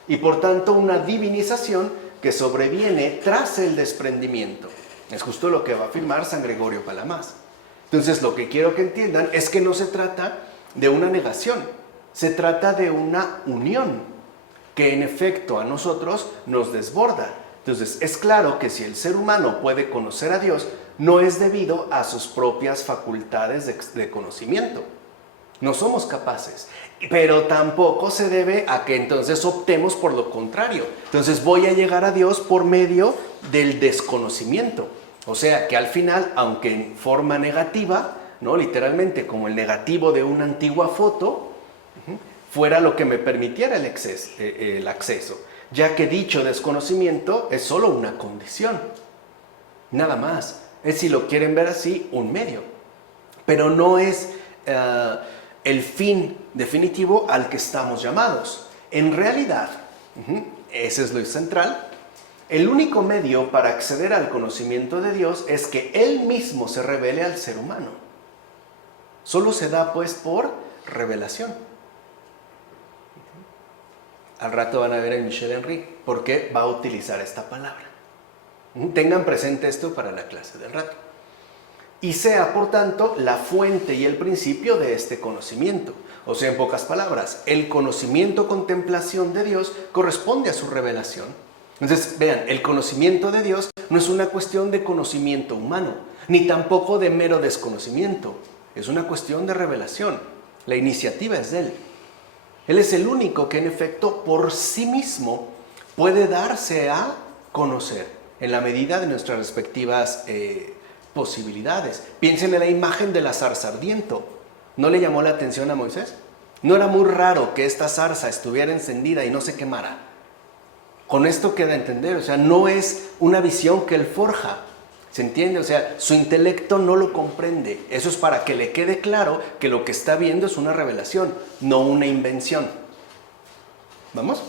y por tanto una divinización que sobreviene tras el desprendimiento. Es justo lo que va a afirmar San Gregorio Palamas. Entonces, lo que quiero que entiendan es que no se trata de una negación, se trata de una unión que en efecto a nosotros nos desborda. Entonces, es claro que si el ser humano puede conocer a Dios, no es debido a sus propias facultades de conocimiento. No somos capaces, pero tampoco se debe a que entonces optemos por lo contrario. Entonces voy a llegar a Dios por medio del desconocimiento. O sea que al final, aunque en forma negativa, ¿no?, literalmente como el negativo de una antigua foto, fuera lo que me permitiera el acceso, ya que dicho desconocimiento es solo una condición, nada más. Es, si lo quieren ver así, un medio, pero no es el fin definitivo al que estamos llamados. En realidad, ese es lo central, El único medio para acceder al conocimiento de Dios es que Él mismo se revele al ser humano. Solo se da pues por revelación. Al rato van a ver en Michel Henry por qué va a utilizar esta palabra. Tengan presente esto para la clase del rato. Y sea, por tanto, la fuente y el principio de este conocimiento. O sea, en pocas palabras, el conocimiento contemplación de Dios corresponde a su revelación. Entonces, vean, el conocimiento de Dios no es una cuestión de conocimiento humano, ni tampoco de mero desconocimiento. Es una cuestión de revelación. La iniciativa es de Él. Él es el único que, en efecto, por sí mismo puede darse a conocer en la medida de nuestras respectivas posibilidades. Piensen en la imagen de la zarza ardiendo. ¿No le llamó la atención a Moisés? ¿No era muy raro que esta zarza estuviera encendida y no se quemara? Con esto queda a entender, o sea, no es una visión que él forja, ¿se entiende? O sea, su intelecto no lo comprende. Eso es para que le quede claro que lo que está viendo es una revelación, no una invención. ¿Vamos?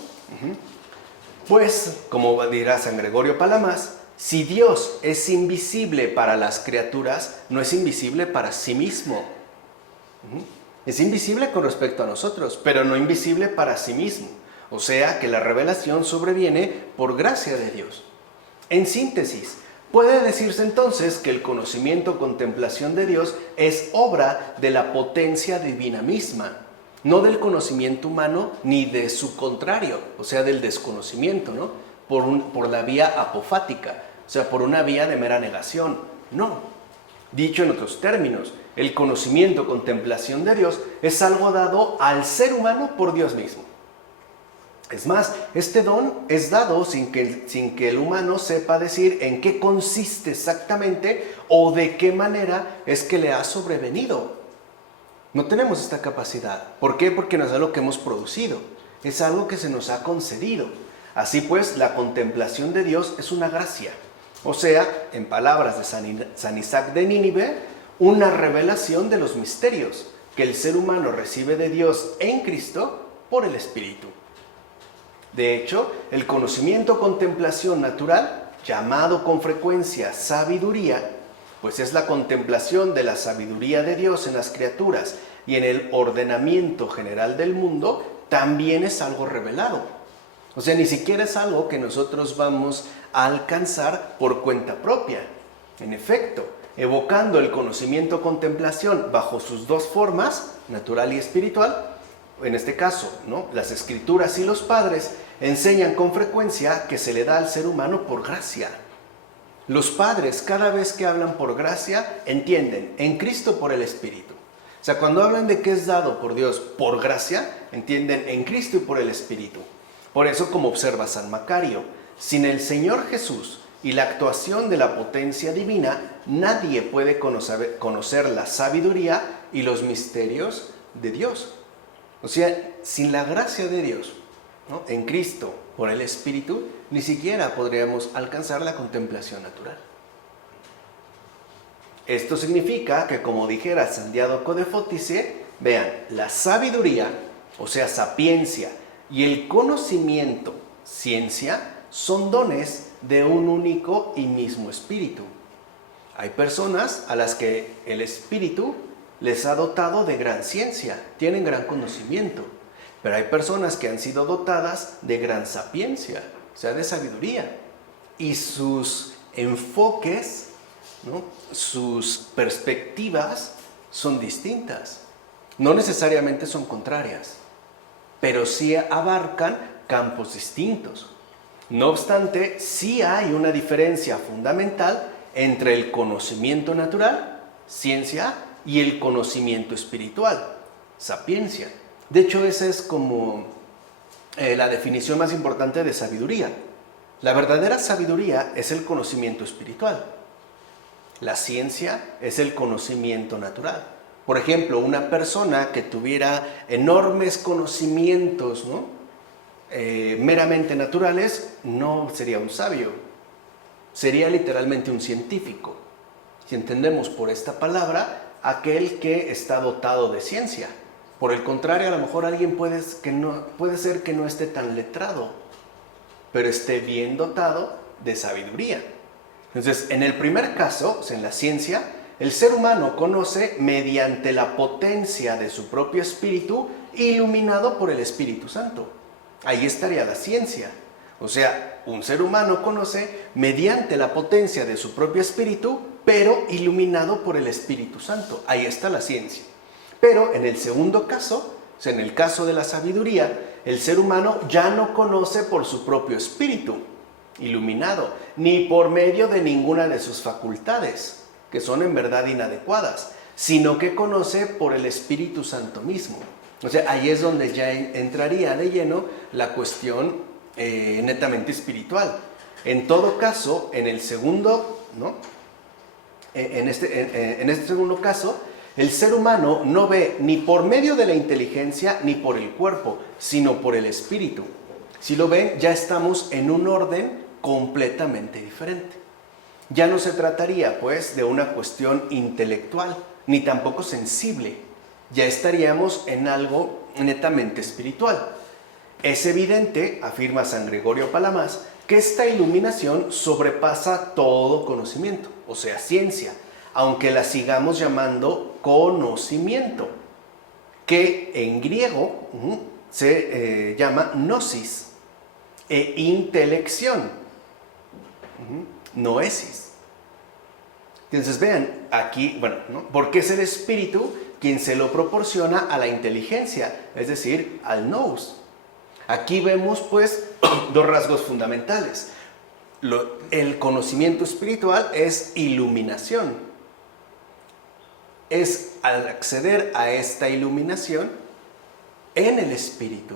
Pues, como dirá San Gregorio Palamas, si Dios es invisible para las criaturas, no es invisible para sí mismo. Es invisible con respecto a nosotros, pero no invisible para sí mismo. O sea que la revelación sobreviene por gracia de Dios. En síntesis, puede decirse entonces que el conocimiento contemplación de Dios es obra de la potencia divina misma, no del conocimiento humano ni de su contrario, o sea, del desconocimiento, ¿no? Por la vía apofática, o sea, por una vía de mera negación. No. Dicho en otros términos, el conocimiento contemplación de Dios es algo dado al ser humano por Dios mismo. Es más, este don es dado sin que el humano sepa decir en qué consiste exactamente o de qué manera es que le ha sobrevenido. No tenemos esta capacidad. ¿Por qué? Porque no es algo que hemos producido, es algo que se nos ha concedido. Así pues, la contemplación de Dios es una gracia. O sea, en palabras de San Isaac de Nínive, una revelación de los misterios que el ser humano recibe de Dios en Cristo por el Espíritu. De hecho, el conocimiento contemplación natural, llamado con frecuencia sabiduría, pues es la contemplación de la sabiduría de Dios en las criaturas y en el ordenamiento general del mundo, también es algo revelado. O sea, ni siquiera es algo que nosotros vamos a alcanzar por cuenta propia. En efecto, evocando el conocimiento contemplación bajo sus dos formas, natural y espiritual, en este caso, ¿no?, las Escrituras y los padres enseñan con frecuencia que se le da al ser humano por gracia. Los padres, cada vez que hablan por gracia, entienden en Cristo por el Espíritu. O sea, cuando hablan de que es dado por Dios por gracia, entienden en Cristo y por el Espíritu. Por eso, como observa San Macario, sin el Señor Jesús y la actuación de la potencia divina, nadie puede conocer la sabiduría y los misterios de Dios. O sea, sin la gracia de Dios, ¿no?, en Cristo, por el Espíritu, ni siquiera podríamos alcanzar la contemplación natural. Esto significa que, como dijera San Diádoco de Fótice, vean, la sabiduría, o sea, sapiencia, y el conocimiento, ciencia, son dones de un único y mismo Espíritu. Hay personas a las que el Espíritu les ha dotado de gran ciencia, tienen gran conocimiento, pero hay personas que han sido dotadas de gran sapiencia, o sea, de sabiduría, y sus enfoques, ¿no?, sus perspectivas son distintas. No necesariamente son contrarias, pero sí abarcan campos distintos. No obstante, sí hay una diferencia fundamental entre el conocimiento natural, ciencia, y el conocimiento espiritual, sapiencia. De hecho, esa es como la definición más importante de sabiduría. La verdadera sabiduría es el conocimiento espiritual. La ciencia es el conocimiento natural. Por ejemplo, una persona que tuviera enormes conocimientos, ¿no?, meramente naturales, no sería un sabio. Sería literalmente un científico. Si entendemos por esta palabra, aquel que está dotado de ciencia. Por el contrario, a lo mejor alguien puede ser que no esté tan letrado, pero esté bien dotado de sabiduría. Entonces, en el primer caso, en la ciencia, el ser humano conoce mediante la potencia de su propio espíritu, iluminado por el Espíritu Santo. Ahí estaría la ciencia. O sea, un ser humano conoce mediante la potencia de su propio espíritu, pero iluminado por el Espíritu Santo. Ahí está la ciencia. Pero en el segundo caso, o sea, en el caso de la sabiduría, el ser humano ya no conoce por su propio espíritu iluminado, ni por medio de ninguna de sus facultades, que son en verdad inadecuadas, sino que conoce por el Espíritu Santo mismo. O sea, ahí es donde ya entraría de lleno la cuestión netamente espiritual. En todo caso, en el segundo, ¿no? En este segundo caso, el ser humano no ve ni por medio de la inteligencia ni por el cuerpo, sino por el espíritu. Si lo ven, ya estamos en un orden completamente diferente. Ya no se trataría, pues, de una cuestión intelectual, ni tampoco sensible. Ya estaríamos en algo netamente espiritual. Es evidente, afirma San Gregorio Palamas, que esta iluminación sobrepasa todo conocimiento, o sea, ciencia, aunque la sigamos llamando conocimiento, que en griego se llama gnosis, e intelección, noesis. Entonces vean, aquí, bueno, ¿no? Porque es el espíritu quien se lo proporciona a la inteligencia, es decir, al nous. Aquí vemos pues dos rasgos fundamentales. El conocimiento espiritual es iluminación. Es al acceder a esta iluminación en el espíritu.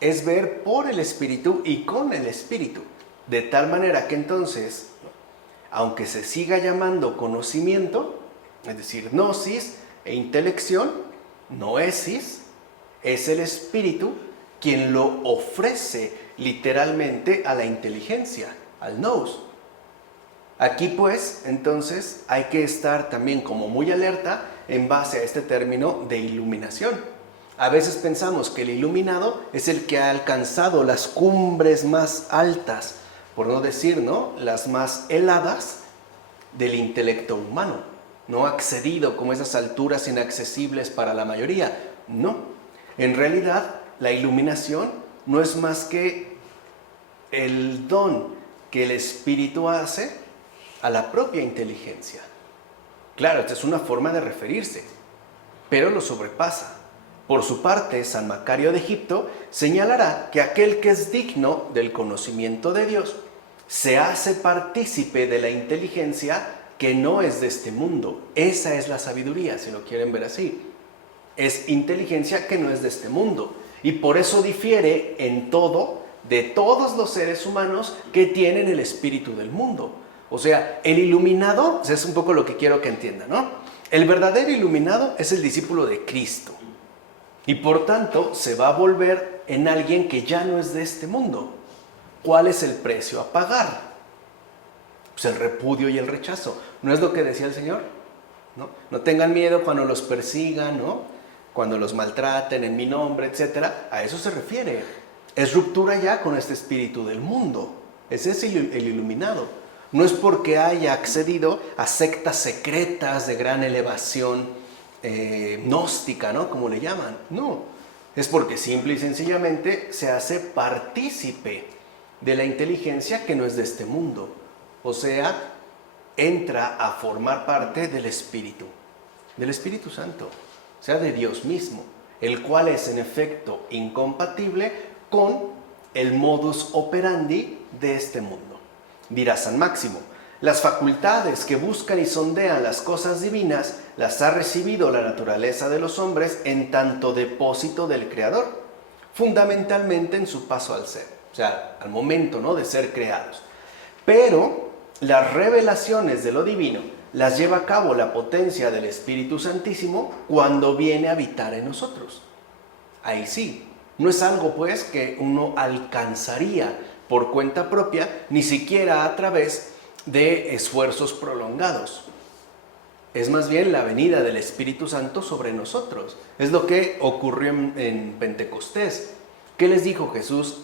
Es ver por el espíritu y con el espíritu. De tal manera que entonces, aunque se siga llamando conocimiento, es decir, gnosis e intelección, noesis, es el espíritu quien lo ofrece literalmente a la inteligencia, al nous. Aquí pues, entonces, hay que estar también como muy alerta en base a este término de iluminación. A veces pensamos que el iluminado es el que ha alcanzado las cumbres más altas, por no decir, ¿no?, las más heladas del intelecto humano. No ha accedido como esas alturas inaccesibles para la mayoría. No. En realidad, la iluminación no es más que el don que el Espíritu hace a la propia inteligencia. Claro, esta es una forma de referirse, pero lo sobrepasa. Por su parte, San Macario de Egipto señalará que aquel que es digno del conocimiento de Dios se hace partícipe de la inteligencia que no es de este mundo. Esa es la sabiduría, si lo quieren ver así. Es inteligencia que no es de este mundo. Y por eso difiere en todo de todos los seres humanos que tienen el espíritu del mundo. O sea, el iluminado, es un poco lo que quiero que entiendan, ¿no? El verdadero iluminado es el discípulo de Cristo. Y por tanto, se va a volver en alguien que ya no es de este mundo. ¿Cuál es el precio a pagar? Pues el repudio y el rechazo. ¿No es lo que decía el Señor? No tengan miedo cuando los persigan, ¿no?, cuando los maltraten en mi nombre, etc. A eso se refiere. Es ruptura ya con este espíritu del mundo. Ese es el iluminado. No es porque haya accedido a sectas secretas de gran elevación gnóstica, ¿no?, como le llaman. No. Es porque simple y sencillamente se hace partícipe de la inteligencia que no es de este mundo. O sea, entra a formar parte del Espíritu Santo, o sea, de Dios mismo, el cual es en efecto incompatible con el modus operandi de este mundo. Dirá San Máximo: las facultades que buscan y sondean las cosas divinas las ha recibido la naturaleza de los hombres en tanto depósito del Creador, fundamentalmente en su paso al ser, o sea, al momento, ¿no?, de ser creados. Pero las revelaciones de lo divino las lleva a cabo la potencia del Espíritu Santísimo cuando viene a habitar en nosotros. Ahí sí, no es algo pues que uno alcanzaría por cuenta propia, ni siquiera a través de esfuerzos prolongados. Es más bien la venida del Espíritu Santo sobre nosotros. Es lo que ocurrió en Pentecostés. ¿Qué les dijo Jesús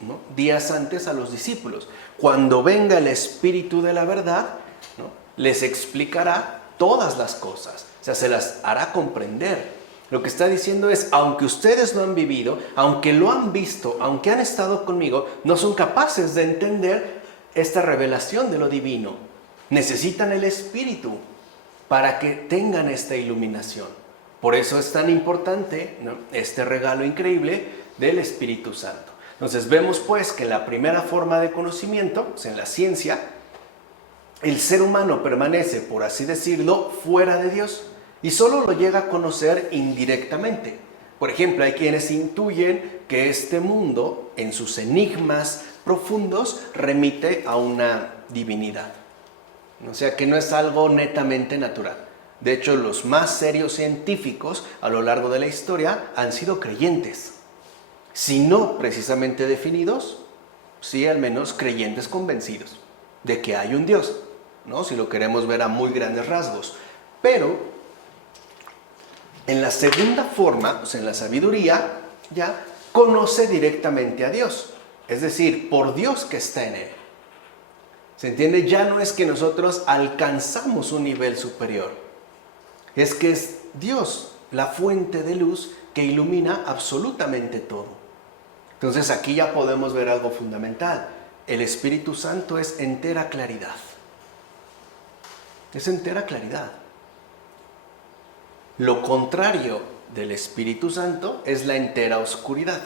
¿no?, días antes a los discípulos. Cuando venga el Espíritu de la verdad, ¿no?, les explicará todas las cosas, o sea, se las hará comprender. Lo que está diciendo es, aunque ustedes lo han vivido, aunque lo han visto, aunque han estado conmigo, no son capaces de entender esta revelación de lo divino. Necesitan el Espíritu para que tengan esta iluminación. Por eso es tan importante, ¿no?, este regalo increíble del Espíritu Santo. Entonces vemos pues que la primera forma de conocimiento, pues en la ciencia, el ser humano permanece, por así decirlo, fuera de Dios y solo lo llega a conocer indirectamente. Por ejemplo, hay quienes intuyen que este mundo, en sus enigmas profundos, remite a una divinidad. O sea, que no es algo netamente natural. De hecho, los más serios científicos a lo largo de la historia han sido creyentes. Si no precisamente definidos, sí al menos creyentes convencidos de que hay un Dios, ¿no?, si lo queremos ver a muy grandes rasgos. Pero en la segunda forma, o sea, en la sabiduría, ya conoce directamente a Dios, es decir, por Dios que está en él. ¿Se entiende? Ya no es que nosotros alcanzamos un nivel superior, es que es Dios, la fuente de luz que ilumina absolutamente todo. Entonces aquí ya podemos ver algo fundamental. El Espíritu Santo es entera claridad. Es entera claridad. Lo contrario del Espíritu Santo es la entera oscuridad,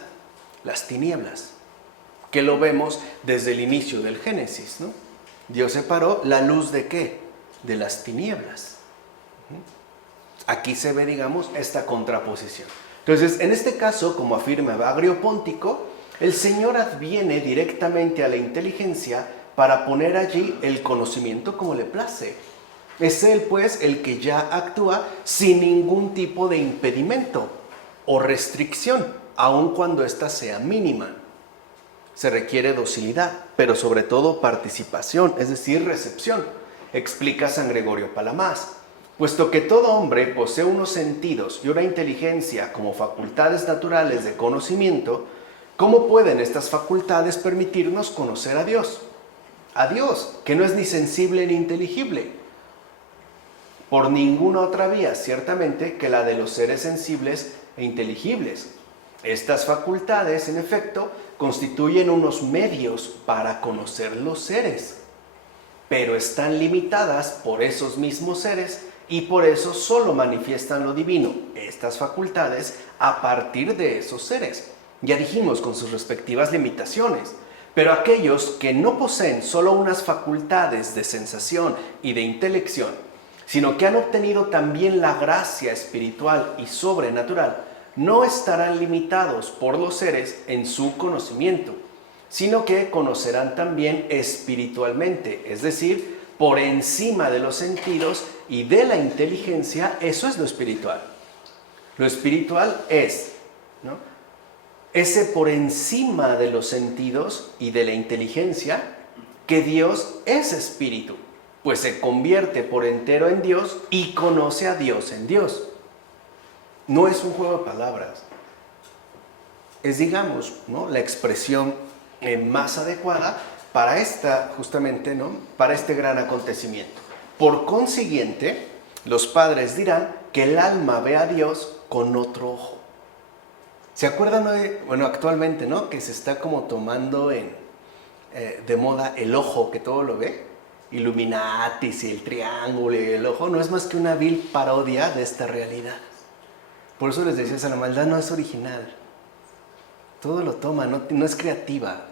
las tinieblas, que lo vemos desde el inicio del Génesis, ¿no? Dios separó la luz ¿de qué? De las tinieblas. Aquí se ve, digamos, esta contraposición. Entonces, en este caso, como afirma Bagrio Póntico, el Señor adviene directamente a la inteligencia para poner allí el conocimiento como le place. Es Él, pues, el que ya actúa sin ningún tipo de impedimento o restricción, aun cuando ésta sea mínima. Se requiere docilidad, pero sobre todo participación, es decir, recepción, explica San Gregorio Palamas. Puesto que todo hombre posee unos sentidos y una inteligencia como facultades naturales de conocimiento, ¿cómo pueden estas facultades permitirnos conocer a Dios? A Dios, que no es ni sensible ni inteligible. Por ninguna otra vía, ciertamente, que la de los seres sensibles e inteligibles. Estas facultades, en efecto, constituyen unos medios para conocer los seres, pero están limitadas por esos mismos seres y por eso solo manifiestan lo divino, estas facultades, a partir de esos seres. Ya dijimos, con sus respectivas limitaciones. Pero aquellos que no poseen solo unas facultades de sensación y de intelección, sino que han obtenido también la gracia espiritual y sobrenatural, no estarán limitados por los seres en su conocimiento, sino que conocerán también espiritualmente, es decir, por encima de los sentidos y de la inteligencia. Eso es lo espiritual. Lo espiritual es, ¿no?, ese por encima de los sentidos y de la inteligencia, que Dios es espíritu, pues se convierte por entero en Dios y conoce a Dios en Dios. No es un juego de palabras. Es, digamos, ¿no?, la expresión más adecuada para esta, justamente, ¿no?, para este gran acontecimiento. Por consiguiente, los padres dirán que el alma ve a Dios con otro ojo. ¿Se acuerdan de, bueno, actualmente, ¿no?, que se está como tomando de moda el ojo que todo lo ve? Illuminatis y el triángulo y el ojo no es más que una vil parodia de esta realidad. Por eso les decía, la maldad no es original. Todo lo toma, no es creativa.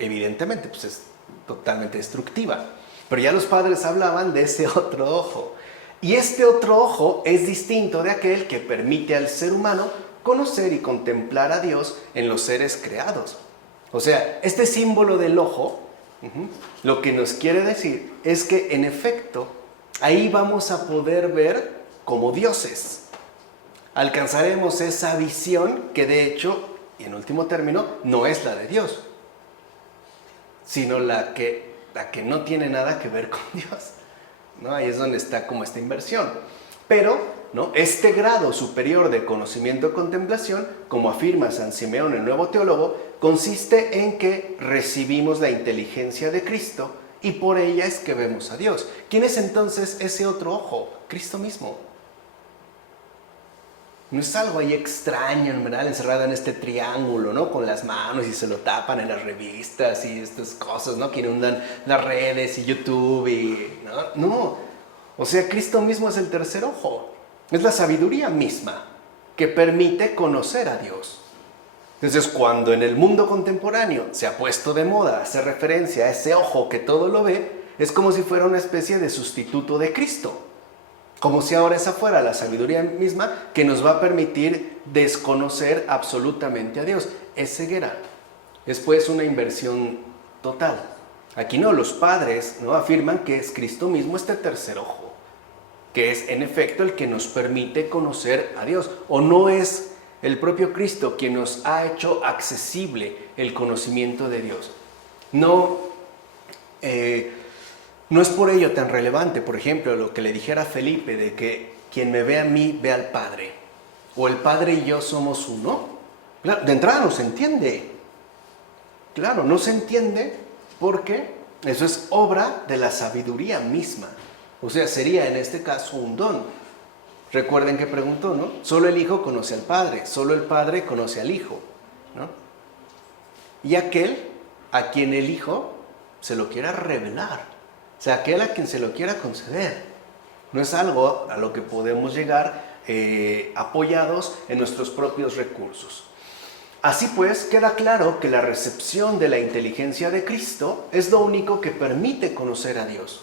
Evidentemente, pues es totalmente destructiva. Pero ya los padres hablaban de ese otro ojo. Y este otro ojo es distinto de aquel que permite al ser humano conocer y contemplar a Dios en los seres creados. O sea, este símbolo del ojo, lo que nos quiere decir es que, en efecto, ahí vamos a poder ver como dioses. Alcanzaremos esa visión que, de hecho, y en último término, no es la de Dios, sino la que no tiene nada que ver con Dios, ¿no? Ahí es donde está como esta inversión. Pero, ¿no?, este grado superior de conocimiento-contemplación, como afirma San Simeón, el nuevo teólogo, consiste en que recibimos la inteligencia de Cristo y por ella es que vemos a Dios. ¿Quién es entonces ese otro ojo? Cristo mismo. No es algo ahí extraño, ¿verdad? Encerrado en este triángulo, ¿no? Con las manos y se lo tapan en las revistas y estas cosas, ¿no? Que inundan las redes y YouTube y... No. O sea, Cristo mismo es el tercer ojo. Es la sabiduría misma que permite conocer a Dios. Entonces, cuando en el mundo contemporáneo se ha puesto de moda hacer referencia a ese ojo que todo lo ve, es como si fuera una especie de sustituto de Cristo. Como si ahora esa fuera la sabiduría misma que nos va a permitir desconocer absolutamente a Dios. Es ceguera. Es pues una inversión total. Aquí no, los padres, ¿no?, afirman que es Cristo mismo este tercer ojo, que es en efecto el que nos permite conocer a Dios. ¿O no es el propio Cristo quien nos ha hecho accesible el conocimiento de Dios? No es por ello tan relevante, por ejemplo, lo que le dijera a Felipe de que quien me ve a mí ve al Padre, o el Padre y yo somos uno. Claro, de entrada no se entiende. Claro, no se entiende porque eso es obra de la sabiduría misma. O sea, sería en este caso un don. Recuerden que preguntó, ¿no? Solo el Hijo conoce al Padre, solo el Padre conoce al Hijo, ¿no? Y aquel a quien el Hijo se lo quiera revelar, o sea, aquel a quien se lo quiera conceder. No es algo a lo que podemos llegar apoyados en nuestros propios recursos. Así pues, queda claro que la recepción de la inteligencia de Cristo es lo único que permite conocer a Dios.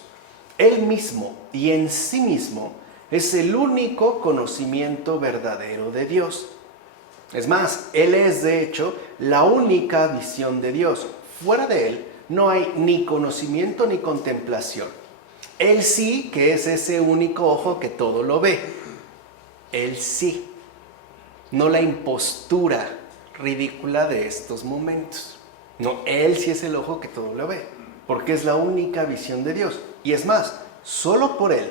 Él mismo y en sí mismo es el único conocimiento verdadero de Dios. Es más, Él es de hecho la única visión de Dios. Fuera de Él no hay ni conocimiento ni contemplación. Él sí que es ese único ojo que todo lo ve. Él sí. No la impostura ridícula de estos momentos. No, Él sí es el ojo que todo lo ve, porque es la única visión de Dios. Y es más, solo por Él,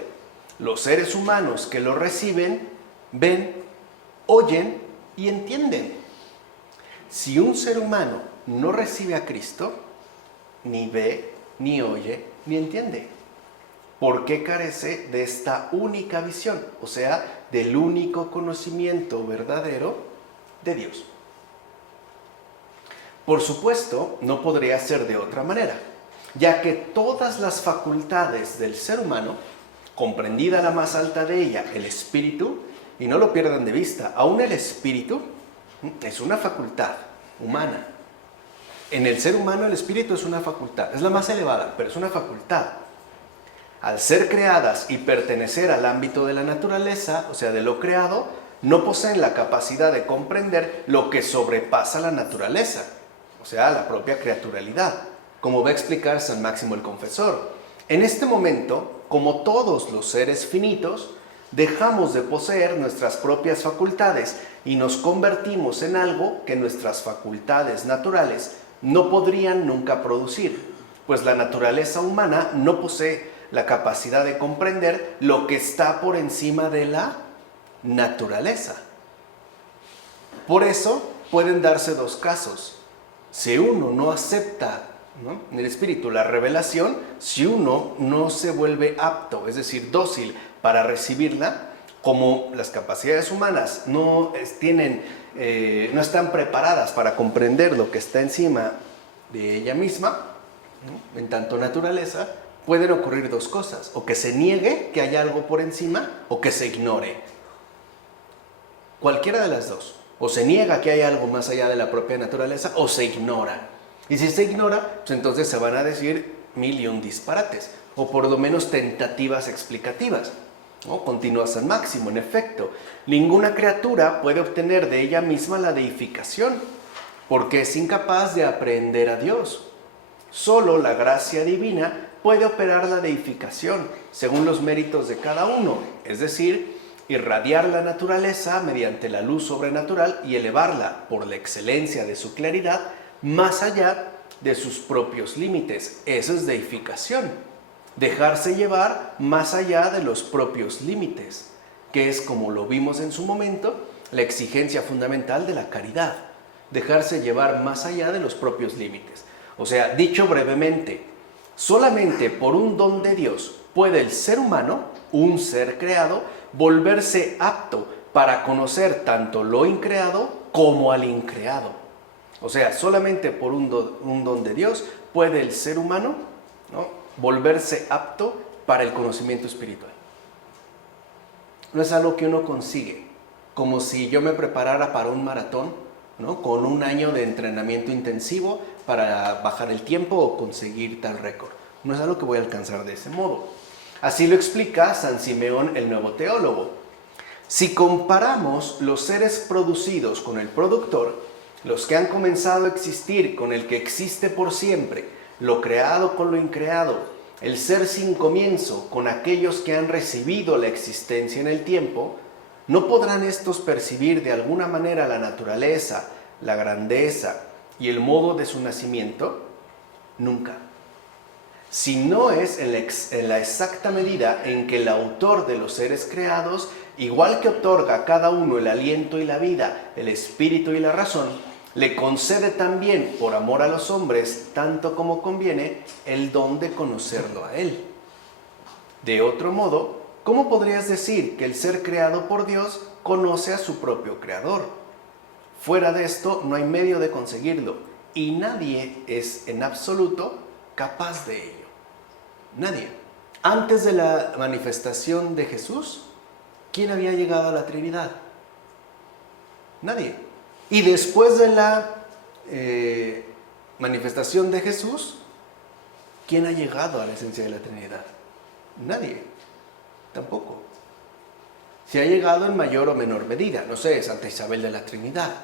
los seres humanos que lo reciben, ven, oyen y entienden. Si un ser humano no recibe a Cristo, ni ve, ni oye, ni entiende. ¿Por qué carece de esta única visión? O sea, del único conocimiento verdadero de Dios. Por supuesto, no podría ser de otra manera, ya que todas las facultades del ser humano, comprendida la más alta de ella, el espíritu, y no lo pierdan de vista, aún el espíritu es una facultad humana. En el ser humano el espíritu es una facultad, es la más elevada, pero es una facultad. Al ser creadas y pertenecer al ámbito de la naturaleza, o sea, de lo creado, no poseen la capacidad de comprender lo que sobrepasa la naturaleza, o sea, la propia criaturalidad, como va a explicar San Máximo el Confesor. En este momento, como todos los seres finitos, dejamos de poseer nuestras propias facultades y nos convertimos en algo que nuestras facultades naturales no podrían nunca producir, pues la naturaleza humana no posee la capacidad de comprender lo que está por encima de la naturaleza. Por eso pueden darse dos casos. Si uno no acepta, ¿no?, en el espíritu la revelación, si uno no se vuelve apto, es decir, dócil para recibirla, como las capacidades humanas no están preparadas para comprender lo que está encima de ella misma, ¿no?, en tanto naturaleza, pueden ocurrir dos cosas: o que se niegue que hay algo por encima, o que se ignore. Cualquiera de las dos. O se niega que hay algo más allá de la propia naturaleza, o se ignora. Y si se ignora, pues entonces se van a decir 1000 disparates, o por lo menos tentativas explicativas, ¿no? Continúa San Máximo, en efecto, ninguna criatura puede obtener de ella misma la deificación, porque es incapaz de aprehender a Dios. Solo la gracia divina puede operar la deificación, según los méritos de cada uno, es decir, irradiar la naturaleza mediante la luz sobrenatural y elevarla, por la excelencia de su claridad, más allá de sus propios límites. Eso es deificación. Dejarse llevar más allá de los propios límites, que es, como lo vimos en su momento, la exigencia fundamental de la caridad. dejarse llevar más allá de los propios límites. O sea, dicho brevemente, solamente por un don de Dios puede el ser humano, un ser creado, volverse apto para conocer tanto lo increado como al increado. O sea, solamente por un don de Dios puede el ser humano, ¿no?, volverse apto para el conocimiento espiritual. No es algo que uno consigue, como si yo me preparara para un maratón, ¿no?, con un año de entrenamiento intensivo para bajar el tiempo o conseguir tal récord. No es algo que voy a alcanzar de ese modo. Así lo explica San Simeón, el nuevo teólogo. Si comparamos los seres producidos con el productor, los que han comenzado a existir con el que existe por siempre, lo creado con lo increado, el ser sin comienzo con aquellos que han recibido la existencia en el tiempo, ¿no podrán estos percibir de alguna manera la naturaleza, la grandeza y el modo de su nacimiento? Nunca. Si no es en la exacta medida en que el autor de los seres creados, igual que otorga a cada uno el aliento y la vida, el espíritu y la razón, le concede también, por amor a los hombres, tanto como conviene, el don de conocerlo a él. De otro modo, ¿cómo podrías decir que el ser creado por Dios conoce a su propio creador? Fuera de esto no hay medio de conseguirlo, y nadie es en absoluto capaz de ello. Nadie. Antes de la manifestación de Jesús, ¿quién había llegado a la Trinidad? Nadie. Y después de la manifestación de Jesús, ¿quién ha llegado a la esencia de la Trinidad? Nadie. Tampoco. Se ha llegado en mayor o menor medida. No sé, Santa Isabel de la Trinidad,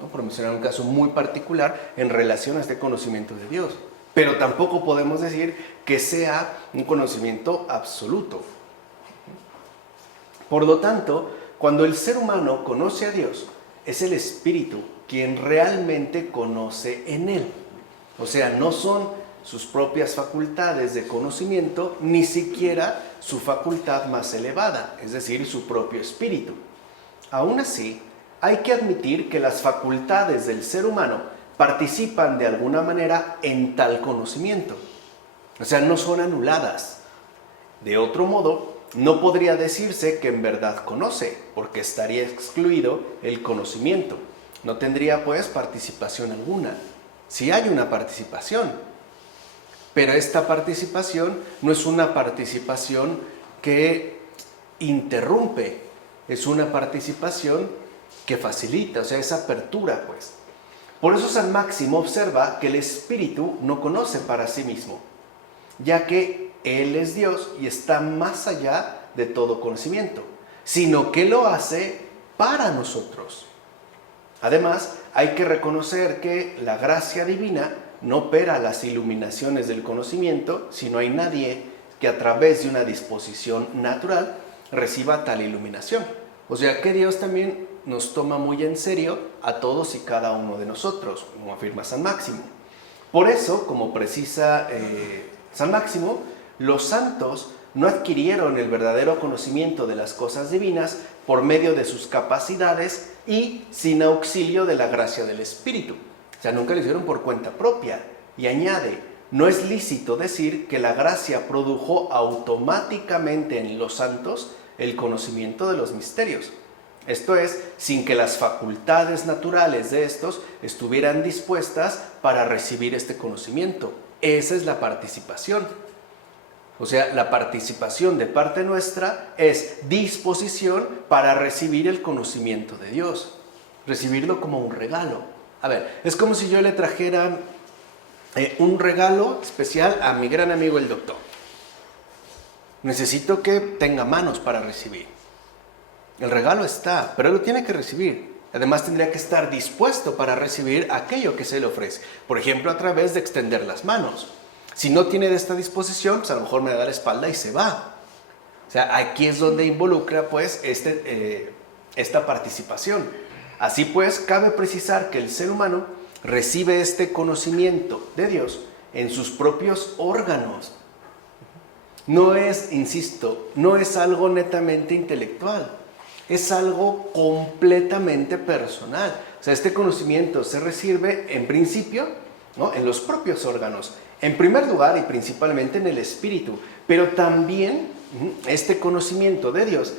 ¿no?, por mencionar un caso muy particular en relación a este conocimiento de Dios. Pero tampoco podemos decir que sea un conocimiento absoluto. Por lo tanto, cuando el ser humano conoce a Dios, es el Espíritu quien realmente conoce en él. O sea, no son sus propias facultades de conocimiento, ni siquiera su facultad más elevada, es decir, su propio espíritu. Aún así, hay que admitir que las facultades del ser humano participan de alguna manera en tal conocimiento. O sea, no son anuladas. De otro modo, no podría decirse que en verdad conoce, porque estaría excluido el conocimiento. No tendría, pues, participación alguna. Sí hay una participación, pero esta participación no es una participación que interrumpe, es una participación que facilita, o sea, es apertura, pues. Por eso San Máximo observa que el Espíritu no conoce para sí mismo, ya que Él es Dios y está más allá de todo conocimiento, sino que lo hace para nosotros. Además, hay que reconocer que la gracia divina no opera las iluminaciones del conocimiento si no hay nadie que a través de una disposición natural reciba tal iluminación. O sea que Dios también nos toma muy en serio a todos y cada uno de nosotros, como afirma San Máximo. Por eso, como precisa San Máximo, los santos no adquirieron el verdadero conocimiento de las cosas divinas por medio de sus capacidades y sin auxilio de la gracia del Espíritu. O sea, nunca lo hicieron por cuenta propia. Y añade, no es lícito decir que la gracia produjo automáticamente en los santos el conocimiento de los misterios. Esto es, sin que las facultades naturales de estos estuvieran dispuestas para recibir este conocimiento. Esa es la participación. O sea, la participación de parte nuestra es disposición para recibir el conocimiento de Dios. Recibirlo como un regalo. A ver, es como si yo le trajera un regalo especial a mi gran amigo el doctor. Necesito que tenga manos para recibir. El regalo está, pero él lo tiene que recibir. Además tendría que estar dispuesto para recibir aquello que se le ofrece. Por ejemplo, a través de extender las manos. Si no tiene de esta disposición, pues a lo mejor me da la espalda y se va. O sea, aquí es donde involucra pues esta participación. Así pues, cabe precisar que el ser humano recibe este conocimiento de Dios en sus propios órganos. No es, insisto, no es algo netamente intelectual. Es algo completamente personal. O sea, este conocimiento se recibe en principio, ¿no?, en los propios órganos, en primer lugar y principalmente en el espíritu, pero también este conocimiento de Dios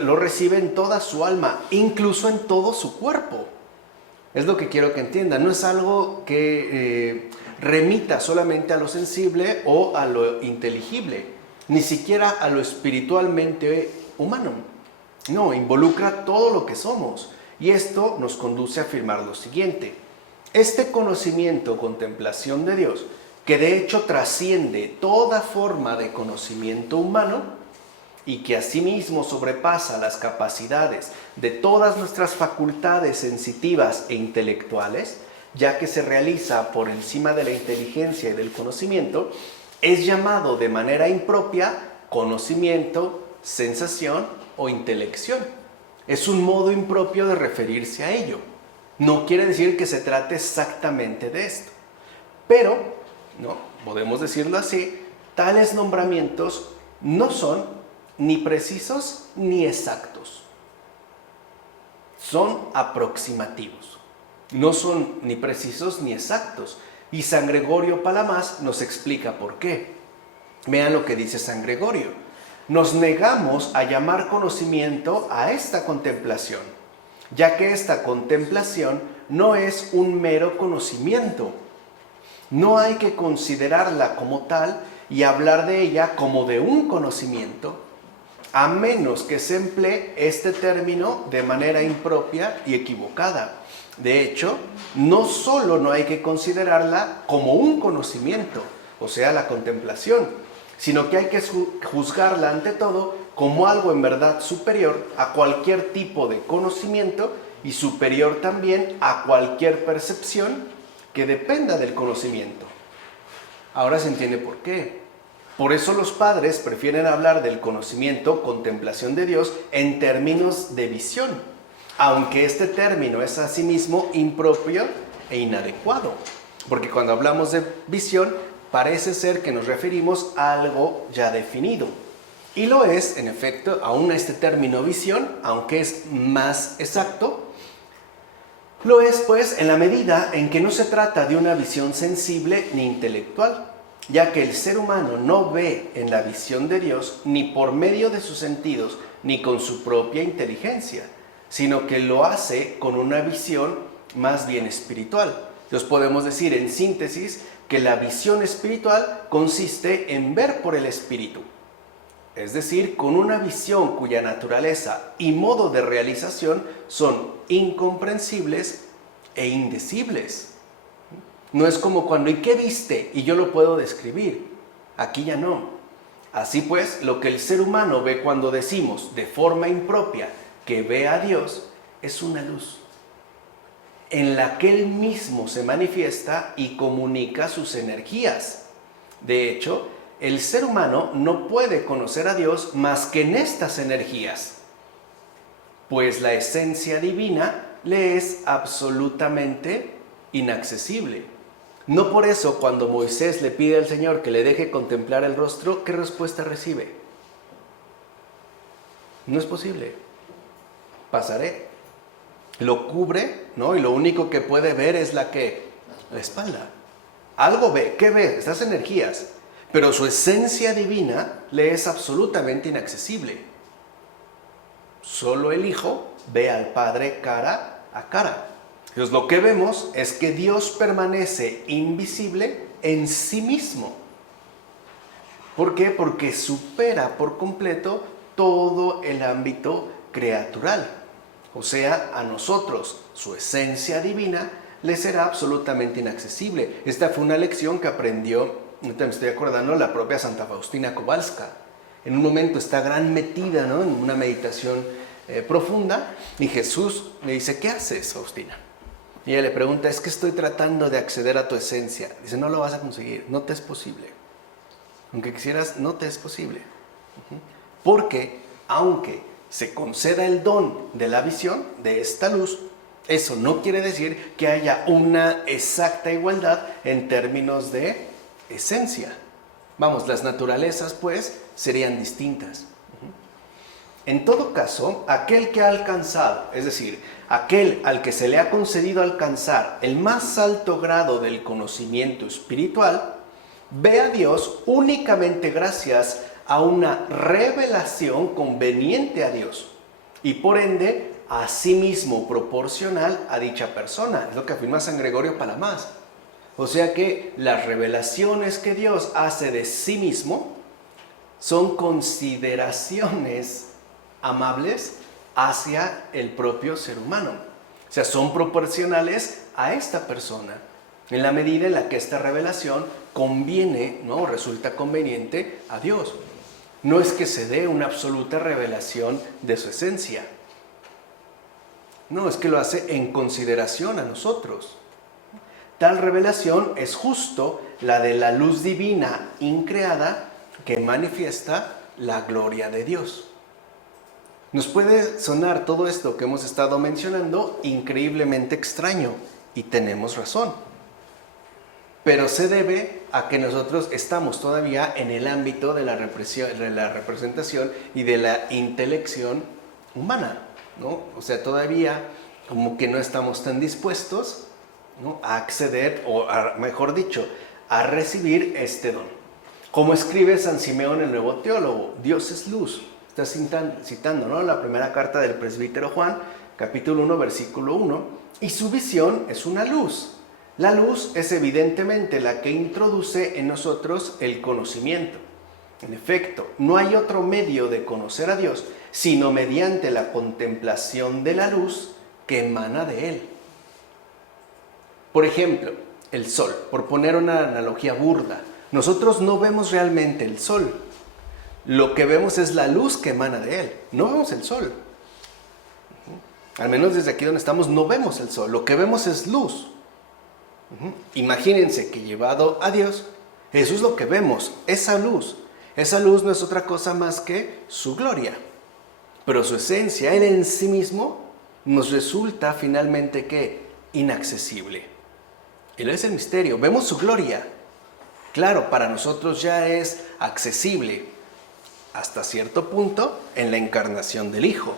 lo recibe en toda su alma, incluso en todo su cuerpo. Es lo que quiero que entiendan, no es algo que remita solamente a lo sensible o a lo inteligible, ni siquiera a lo espiritualmente humano. No, involucra todo lo que somos. Y esto nos conduce a afirmar lo siguiente: este conocimiento, contemplación de Dios, que de hecho trasciende toda forma de conocimiento humano y que asimismo sobrepasa las capacidades de todas nuestras facultades sensitivas e intelectuales, ya que se realiza por encima de la inteligencia y del conocimiento, es llamado de manera impropia conocimiento, sensación o intelección. Es un modo impropio de referirse a ello. No quiere decir que se trate exactamente de esto, pero, no, podemos decirlo así, tales nombramientos no son ni precisos ni exactos. Son aproximativos. No son ni precisos ni exactos. Y San Gregorio Palamas nos explica por qué. Vean lo que dice San Gregorio. Nos negamos a llamar conocimiento a esta contemplación, ya que esta contemplación no es un mero conocimiento. No hay que considerarla como tal y hablar de ella como de un conocimiento, a menos que se emplee este término de manera impropia y equivocada. De hecho, no solo no hay que considerarla como un conocimiento, o sea, la contemplación, sino que hay que juzgarla ante todo como algo en verdad superior a cualquier tipo de conocimiento y superior también a cualquier percepción que dependa del conocimiento. Ahora se entiende por qué. Por eso los padres prefieren hablar del conocimiento, contemplación de Dios, en términos de visión, aunque este término es asimismo impropio e inadecuado, porque cuando hablamos de visión, parece ser que nos referimos a algo ya definido. Y lo es, en efecto, aún este término visión, aunque es más exacto, lo es pues en la medida en que no se trata de una visión sensible ni intelectual, ya que el ser humano no ve en la visión de Dios ni por medio de sus sentidos ni con su propia inteligencia, sino que lo hace con una visión más bien espiritual. Entonces podemos decir en síntesis que la visión espiritual consiste en ver por el espíritu, es decir, con una visión cuya naturaleza y modo de realización son incomprensibles e indecibles. No es como cuando ¿y qué viste? Y yo lo puedo describir. Aquí ya no. Así pues, lo que el ser humano ve cuando decimos de forma impropia que ve a Dios es una luz en la que Él mismo se manifiesta y comunica sus energías. De hecho, el ser humano no puede conocer a Dios más que en estas energías, pues la esencia divina le es absolutamente inaccesible. No por eso cuando Moisés le pide al Señor que le deje contemplar el rostro, ¿qué respuesta recibe? No es posible. Pasaré. Lo cubre, ¿no? Y lo único que puede ver es la espalda. Algo ve. ¿Qué ve? Estas energías. Pero su esencia divina le es absolutamente inaccesible. Solo el Hijo ve al Padre cara a cara. Entonces lo que vemos es que Dios permanece invisible en sí mismo. ¿Por qué? Porque supera por completo todo el ámbito creatural. O sea, a nosotros, su esencia divina, le será absolutamente inaccesible. Esta fue una lección que aprendió, ahorita me estoy acordando, la propia Santa Faustina Kowalska. En un momento está gran metida, ¿no?, en una meditación profunda, y Jesús le dice, ¿qué haces, Faustina? Y ella le pregunta, es que estoy tratando de acceder a tu esencia. Dice, no lo vas a conseguir, no te es posible. Aunque quisieras, no te es posible. Porque, aunque se conceda el don de la visión, de esta luz, eso no quiere decir que haya una exacta igualdad en términos de esencia. Vamos, las naturalezas pues serían distintas. En todo caso, aquel que ha alcanzado, es decir, aquel al que se le ha concedido alcanzar el más alto grado del conocimiento espiritual, ve a Dios únicamente gracias a una revelación conveniente a Dios y por ende a sí mismo proporcional a dicha persona. Es lo que afirma San Gregorio Palamas. O sea que las revelaciones que Dios hace de sí mismo son consideraciones amables hacia el propio ser humano. O sea, son proporcionales a esta persona, en la medida en la que esta revelación conviene, ¿no? Resulta conveniente a Dios. No es que se dé una absoluta revelación de su esencia. No, es que lo hace en consideración a nosotros. Tal revelación es justo la de la luz divina increada que manifiesta la gloria de Dios. Nos puede sonar todo esto que hemos estado mencionando increíblemente extraño, y tenemos razón. Pero se debe a que nosotros estamos todavía en el ámbito de la representación y de la intelección humana, ¿no? O sea, todavía como que no estamos tan dispuestos, ¿no?, a acceder, o mejor dicho, a recibir este don. Como escribe San Simeón, el nuevo teólogo, Dios es luz. Está citando, ¿no?, la primera carta del presbítero Juan, capítulo 1, versículo 1, y su visión es una luz. La luz es evidentemente la que introduce en nosotros el conocimiento. En efecto, no hay otro medio de conocer a Dios sino mediante la contemplación de la luz que emana de Él. Por ejemplo, el sol, por poner una analogía burda, nosotros no vemos realmente el sol. Lo que vemos es la luz que emana de Él. No vemos el sol. Al menos desde aquí donde estamos no vemos el sol. Lo que vemos es luz. Imagínense que llevado a Dios, eso es lo que vemos, esa luz. Esa luz no es otra cosa más que su gloria. Pero su esencia, Él en sí mismo, nos resulta finalmente ¿qué? Inaccesible. Él es el misterio. Vemos su gloria. Claro, para nosotros ya es accesible hasta cierto punto en la encarnación del Hijo.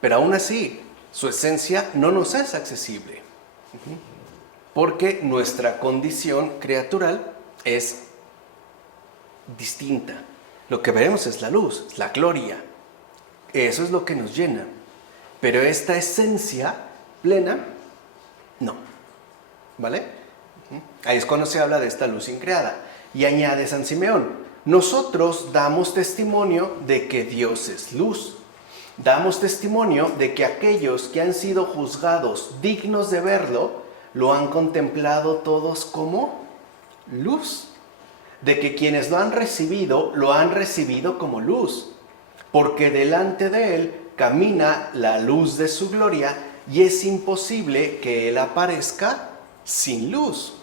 Pero aún así, su esencia no nos es accesible. Porque nuestra condición criatural es distinta. Lo que vemos es la luz, la gloria. Eso es lo que nos llena. Pero esta esencia plena, no. ¿Vale? Ahí es cuando se habla de esta luz increada. Y añade San Simeón, nosotros damos testimonio de que Dios es luz. Damos testimonio de que aquellos que han sido juzgados dignos de verlo, lo han contemplado todos como luz. De que quienes lo han recibido como luz. Porque delante de Él camina la luz de su gloria y es imposible que Él aparezca sin luz.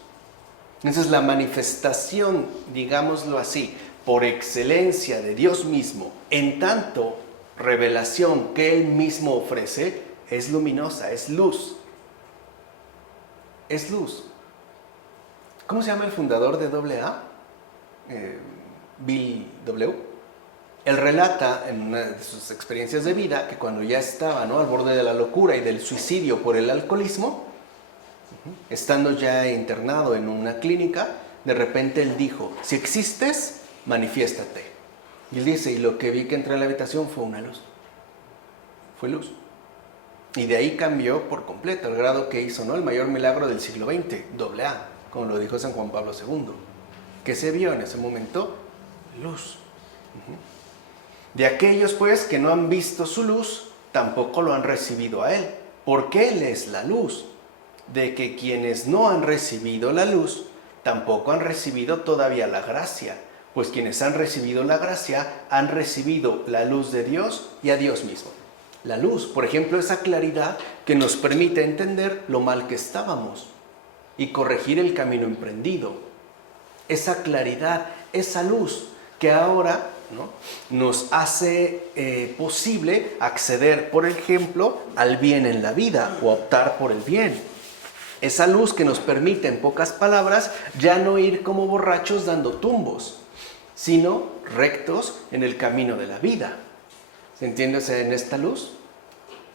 Entonces la manifestación, digámoslo así, por excelencia de Dios mismo, en tanto revelación que Él mismo ofrece, es luminosa, es luz. Es luz. ¿Cómo se llama el fundador de AA? Bill W. Él relata en una de sus experiencias de vida que cuando ya estaba, ¿no?, al borde de la locura y del suicidio por el alcoholismo, estando ya internado en una clínica, de repente él dijo, si existes, manifiéstate. Y él dice, y lo que vi que entré a la habitación fue una luz. Fue luz. Y de ahí cambió por completo, al grado que hizo, ¿no?, el mayor milagro del siglo XX, AA, como lo dijo San Juan Pablo II. ¿Qué se vio en ese momento? Luz. De aquellos, pues, que no han visto su luz, tampoco lo han recibido a Él, porque Él es la luz. De que quienes no han recibido la luz, tampoco han recibido todavía la gracia, pues quienes han recibido la gracia, han recibido la luz de Dios y a Dios mismo. La luz, por ejemplo, esa claridad que nos permite entender lo mal que estábamos y corregir el camino emprendido. Esa claridad, esa luz que ahora, ¿no?, nos hace posible acceder, por ejemplo, al bien en la vida o optar por el bien. Esa luz que nos permite, en pocas palabras, ya no ir como borrachos dando tumbos, sino rectos en el camino de la vida. ¿Se entiende? O sea, en esta luz,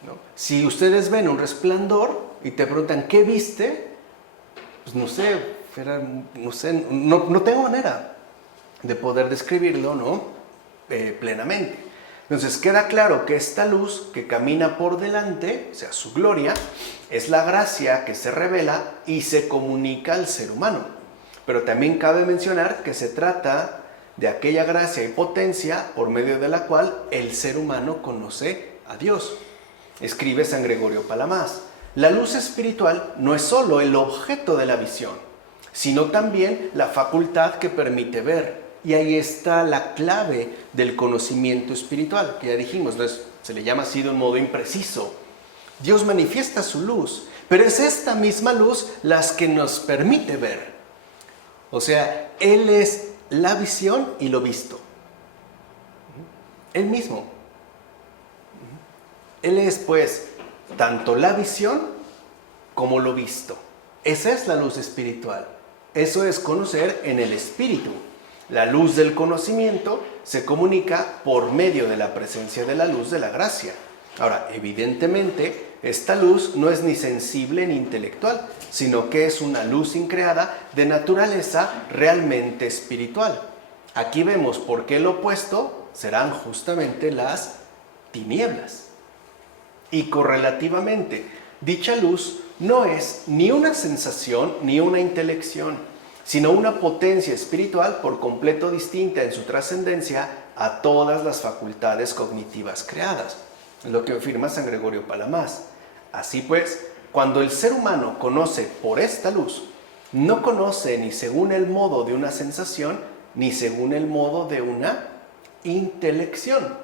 ¿no? Si ustedes ven un resplandor y te preguntan, ¿qué viste? Pues no sé, no tengo manera de poder describirlo, ¿no? Plenamente. Entonces queda claro que esta luz que camina por delante, o sea, su gloria, es la gracia que se revela y se comunica al ser humano. Pero también cabe mencionar que se trata de aquella gracia y potencia por medio de la cual el ser humano conoce a Dios. Escribe San Gregorio Palamas: la luz espiritual no es solo el objeto de la visión, sino también la facultad que permite ver. Y ahí está la clave del conocimiento espiritual, que ya dijimos, se le llama así de un modo impreciso. Dios manifiesta su luz, pero es esta misma luz la que nos permite ver. O sea, Él es la visión y lo visto. Él mismo. Él es, pues, tanto la visión como lo visto. Esa es la luz espiritual. Eso es conocer en el espíritu. La luz del conocimiento se comunica por medio de la presencia de la luz de la gracia. Ahora, evidentemente, esta luz no es ni sensible ni intelectual, sino que es una luz increada de naturaleza realmente espiritual. Aquí vemos por qué el opuesto serán justamente las tinieblas. Y correlativamente, dicha luz no es ni una sensación ni una intelección, sino una potencia espiritual por completo distinta en su trascendencia a todas las facultades cognitivas creadas, lo que afirma San Gregorio Palamas. Así pues, cuando el ser humano conoce por esta luz, no conoce ni según el modo de una sensación, ni según el modo de una intelección.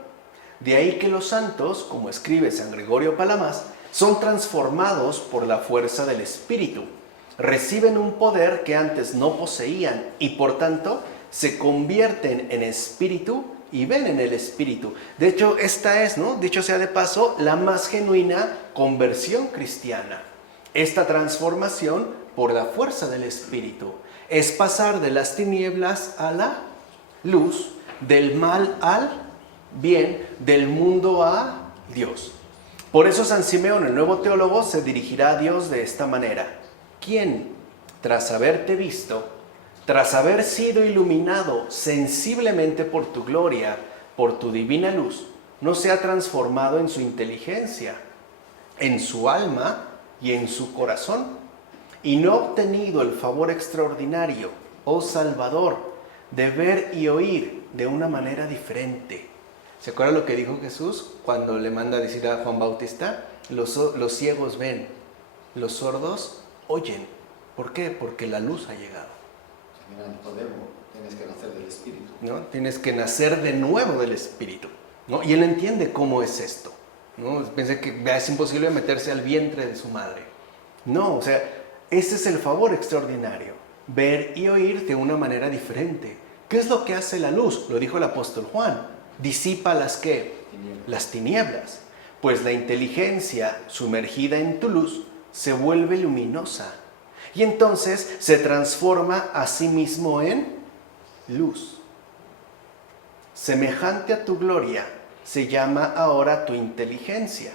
De ahí que los santos, como escribe San Gregorio Palamas, son transformados por la fuerza del Espíritu. Reciben un poder que antes no poseían y por tanto se convierten en espíritu y ven en el espíritu. De hecho, esta es, ¿no?, dicho sea de paso, la más genuina conversión cristiana. Esta transformación por la fuerza del Espíritu es pasar de las tinieblas a la luz, del mal al bien, del mundo a Dios. Por eso San Simeón, el nuevo teólogo, se dirigirá a Dios de esta manera: ¿quién, tras haberte visto, tras haber sido iluminado sensiblemente por tu gloria, por tu divina luz, no se ha transformado en su inteligencia, en su alma y en su corazón, y no ha obtenido el favor extraordinario, oh Salvador, de ver y oír de una manera diferente? ¿Se acuerdan lo que dijo Jesús cuando le manda a decir a Juan Bautista? Los ciegos ven, los sordos oyen. ¿Por qué? Porque la luz ha llegado. Mira, Nicodemo, tienes que nacer del Espíritu, ¿no? Tienes que nacer de nuevo del Espíritu, ¿no? Y él entiende cómo es esto, ¿no? Piensa que es imposible meterse al vientre de su madre. No, o sea, ese es el favor extraordinario. Ver y oír de una manera diferente. ¿Qué es lo que hace la luz? Lo dijo el apóstol Juan. Disipa las ¿qué? Las tinieblas. Pues la inteligencia sumergida en tu luz se vuelve luminosa. Y entonces se transforma a sí mismo en luz. Semejante a tu gloria se llama ahora tu inteligencia.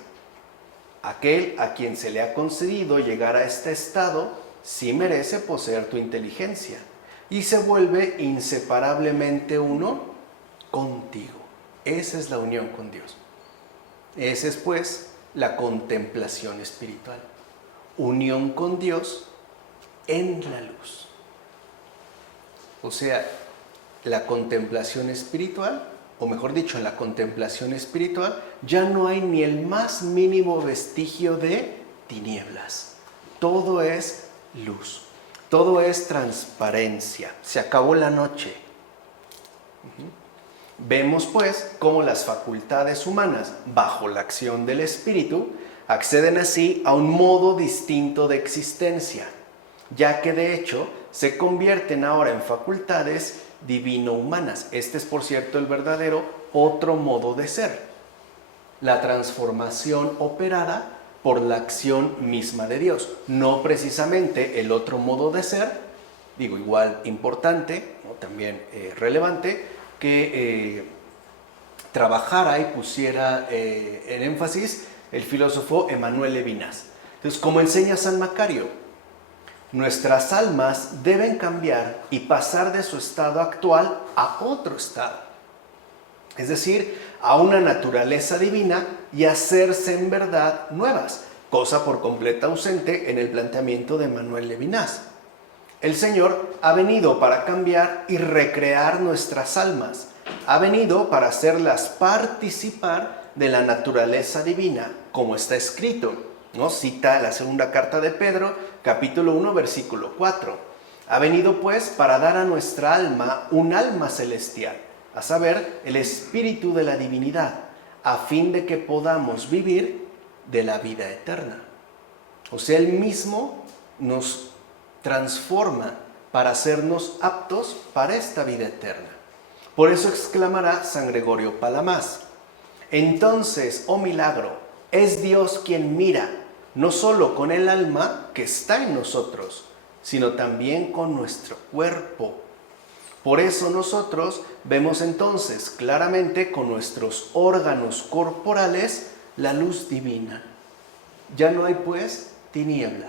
Aquel a quien se le ha concedido llegar a este estado sí merece poseer tu inteligencia y se vuelve inseparablemente uno contigo. Esa es la unión con Dios. Esa es pues la contemplación espiritual. Unión con Dios en la luz. O sea, la contemplación espiritual, o mejor dicho, en la contemplación espiritual ya no hay ni el más mínimo vestigio de tinieblas. Todo es luz, todo es transparencia. Se acabó la noche. Vemos pues cómo las facultades humanas, bajo la acción del Espíritu, acceden así a un modo distinto de existencia, ya que de hecho se convierten ahora en facultades divino-humanas. Este es, por cierto, el verdadero otro modo de ser, la transformación operada por la acción misma de Dios, no precisamente el otro modo de ser, digo, igual importante, ¿no?, también relevante, que trabajara y pusiera en énfasis el filósofo Emmanuel Levinas. Entonces, como enseña San Macario, nuestras almas deben cambiar y pasar de su estado actual a otro estado. Es decir, a una naturaleza divina y hacerse en verdad nuevas, cosa por completo ausente en el planteamiento de Emmanuel Levinas. El Señor ha venido para cambiar y recrear nuestras almas. Ha venido para hacerlas participar de la naturaleza divina, como está escrito, ¿no? Cita la segunda carta de Pedro, capítulo 1, versículo 4. Ha venido pues para dar a nuestra alma un alma celestial, a saber, el espíritu de la divinidad, a fin de que podamos vivir de la vida eterna. O sea, Él mismo nos transforma para hacernos aptos para esta vida eterna. Por eso exclamará San Gregorio Palamas: entonces, oh milagro, es Dios quien mira, no solo con el alma que está en nosotros, sino también con nuestro cuerpo. Por eso nosotros vemos entonces claramente con nuestros órganos corporales la luz divina. Ya no hay pues tiniebla.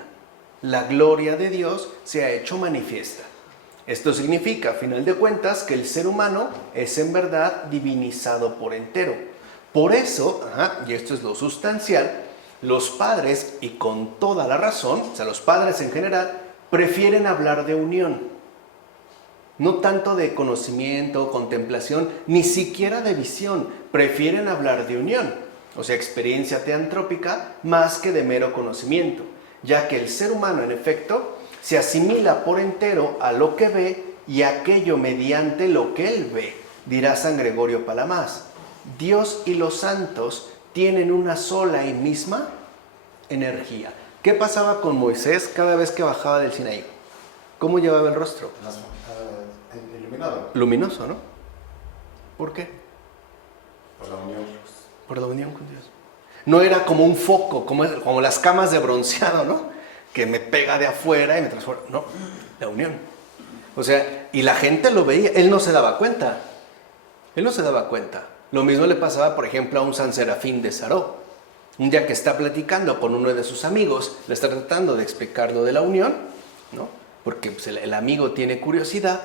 La gloria de Dios se ha hecho manifiesta. Esto significa, a final de cuentas, que el ser humano es en verdad divinizado por entero. Por eso, y esto es lo sustancial, los padres, y con toda la razón, o sea, los padres en general, prefieren hablar de unión. No tanto de conocimiento, contemplación, ni siquiera de visión. Prefieren hablar de unión, o sea, experiencia teantrópica, más que de mero conocimiento, ya que el ser humano, en efecto, se asimila por entero a lo que ve y aquello mediante lo que él ve, dirá San Gregorio Palamas. Dios y los santos tienen una sola y misma energía. ¿Qué pasaba con Moisés cada vez que bajaba del Sinaí? ¿Cómo llevaba el rostro? Iluminado. Luminoso, ¿no? ¿Por qué? Por la unión. Por la unión con Dios. No era como un foco, como las camas de bronceado, ¿no? Que me pega de afuera y me transforma. No, la unión. O sea, y la gente lo veía, él no se daba cuenta. Él no se daba cuenta. Lo mismo le pasaba, por ejemplo, a un San Serafín de Saró. Un día que está platicando con uno de sus amigos, le está tratando de explicar lo de la unión, ¿no? Porque pues, el amigo tiene curiosidad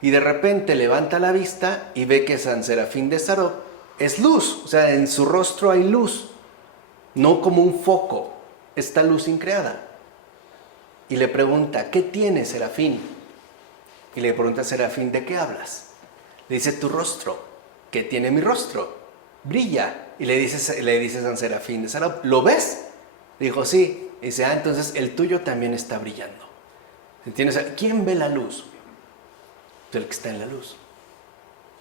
y de repente levanta la vista y ve que San Serafín de Saró es luz. O sea, en su rostro hay luz, no como un foco, esta luz increada. Y le pregunta, ¿qué tiene Serafín? Y le pregunta a Serafín, ¿de qué hablas? Le dice, tu rostro. ¿Qué tiene mi rostro? Brilla. Y le dice San Serafín de Saró, ¿lo ves? Dijo, sí. Y dice, entonces el tuyo también está brillando. ¿Entiendes? ¿Quién ve la luz? El que está en la luz.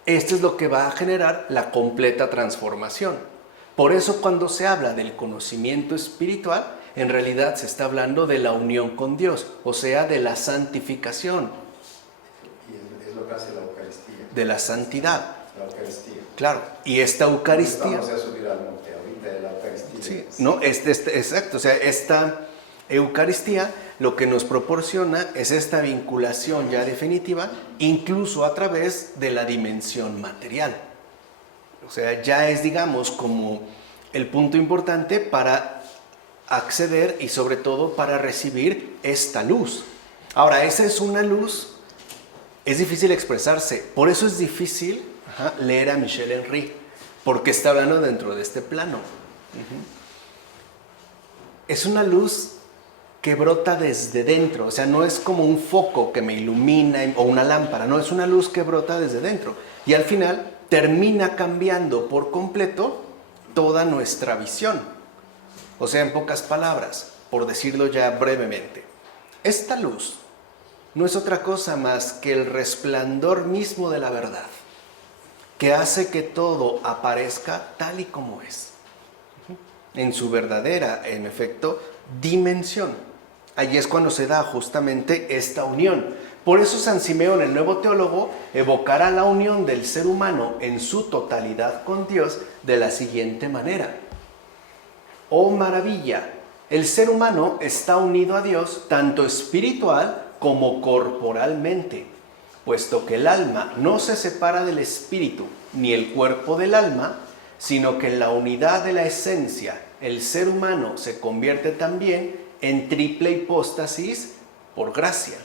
Esto es lo que va a generar la completa transformación. Por eso cuando se habla del conocimiento espiritual, en realidad se está hablando de la unión con Dios, o sea, de la santificación. Y es lo que hace la Eucaristía. De la santidad. La Eucaristía. Claro, y esta Eucaristía... Vamos a subir al monte ahorita de la Eucaristía. Sí, no, exacto, o sea, esta Eucaristía lo que nos proporciona es esta vinculación ya definitiva, incluso a través de la dimensión material. O sea, ya es, digamos, como el punto importante para acceder y sobre todo para recibir esta luz. Ahora, esa es una luz, es difícil expresarse, por eso es difícil leer a Michel Henry, porque está hablando dentro de este plano. Es una luz que brota desde dentro, o sea, no es como un foco que me ilumina o una lámpara, no, es una luz que brota desde dentro y al final termina cambiando por completo toda nuestra visión. O sea, en pocas palabras, por decirlo ya brevemente, esta luz no es otra cosa más que el resplandor mismo de la verdad, que hace que todo aparezca tal y como es, en su verdadera, en efecto, dimensión. Allí es cuando se da justamente esta unión. Por eso San Simeón, el nuevo teólogo, evocará la unión del ser humano en su totalidad con Dios de la siguiente manera. ¡Oh maravilla! El ser humano está unido a Dios tanto espiritual como corporalmente. puesto que el alma no se separa del espíritu, ni el cuerpo del alma, sino que en la unidad de la esencia, el ser humano se convierte también en triple hipóstasis por gracia,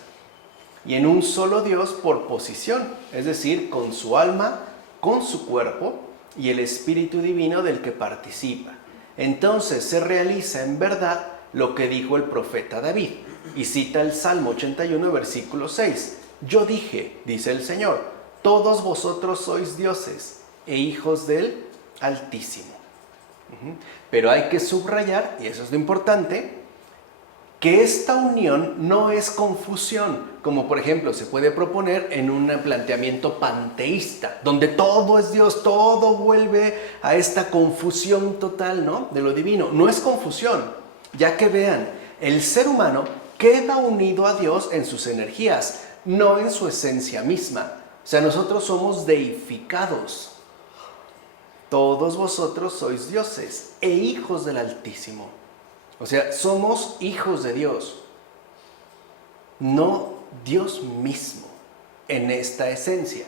y en un solo Dios por posición, es decir, con su alma, con su cuerpo y el Espíritu Divino del que participa. Entonces se realiza en verdad lo que dijo el profeta David, y cita el Salmo 81, versículo 6. Yo dije, dice el Señor, todos vosotros sois dioses e hijos del Altísimo. Pero hay que subrayar, y eso es lo importante, que esta unión no es confusión, como por ejemplo se puede proponer en un planteamiento panteísta, donde todo es Dios, todo vuelve a esta confusión total, ¿no?, de lo divino. No es confusión, ya que vean, el ser humano queda unido a Dios en sus energías, no en su esencia misma. O sea, nosotros somos deificados. Todos vosotros sois dioses e hijos del Altísimo. O sea, somos hijos de Dios, no Dios mismo en esta esencia.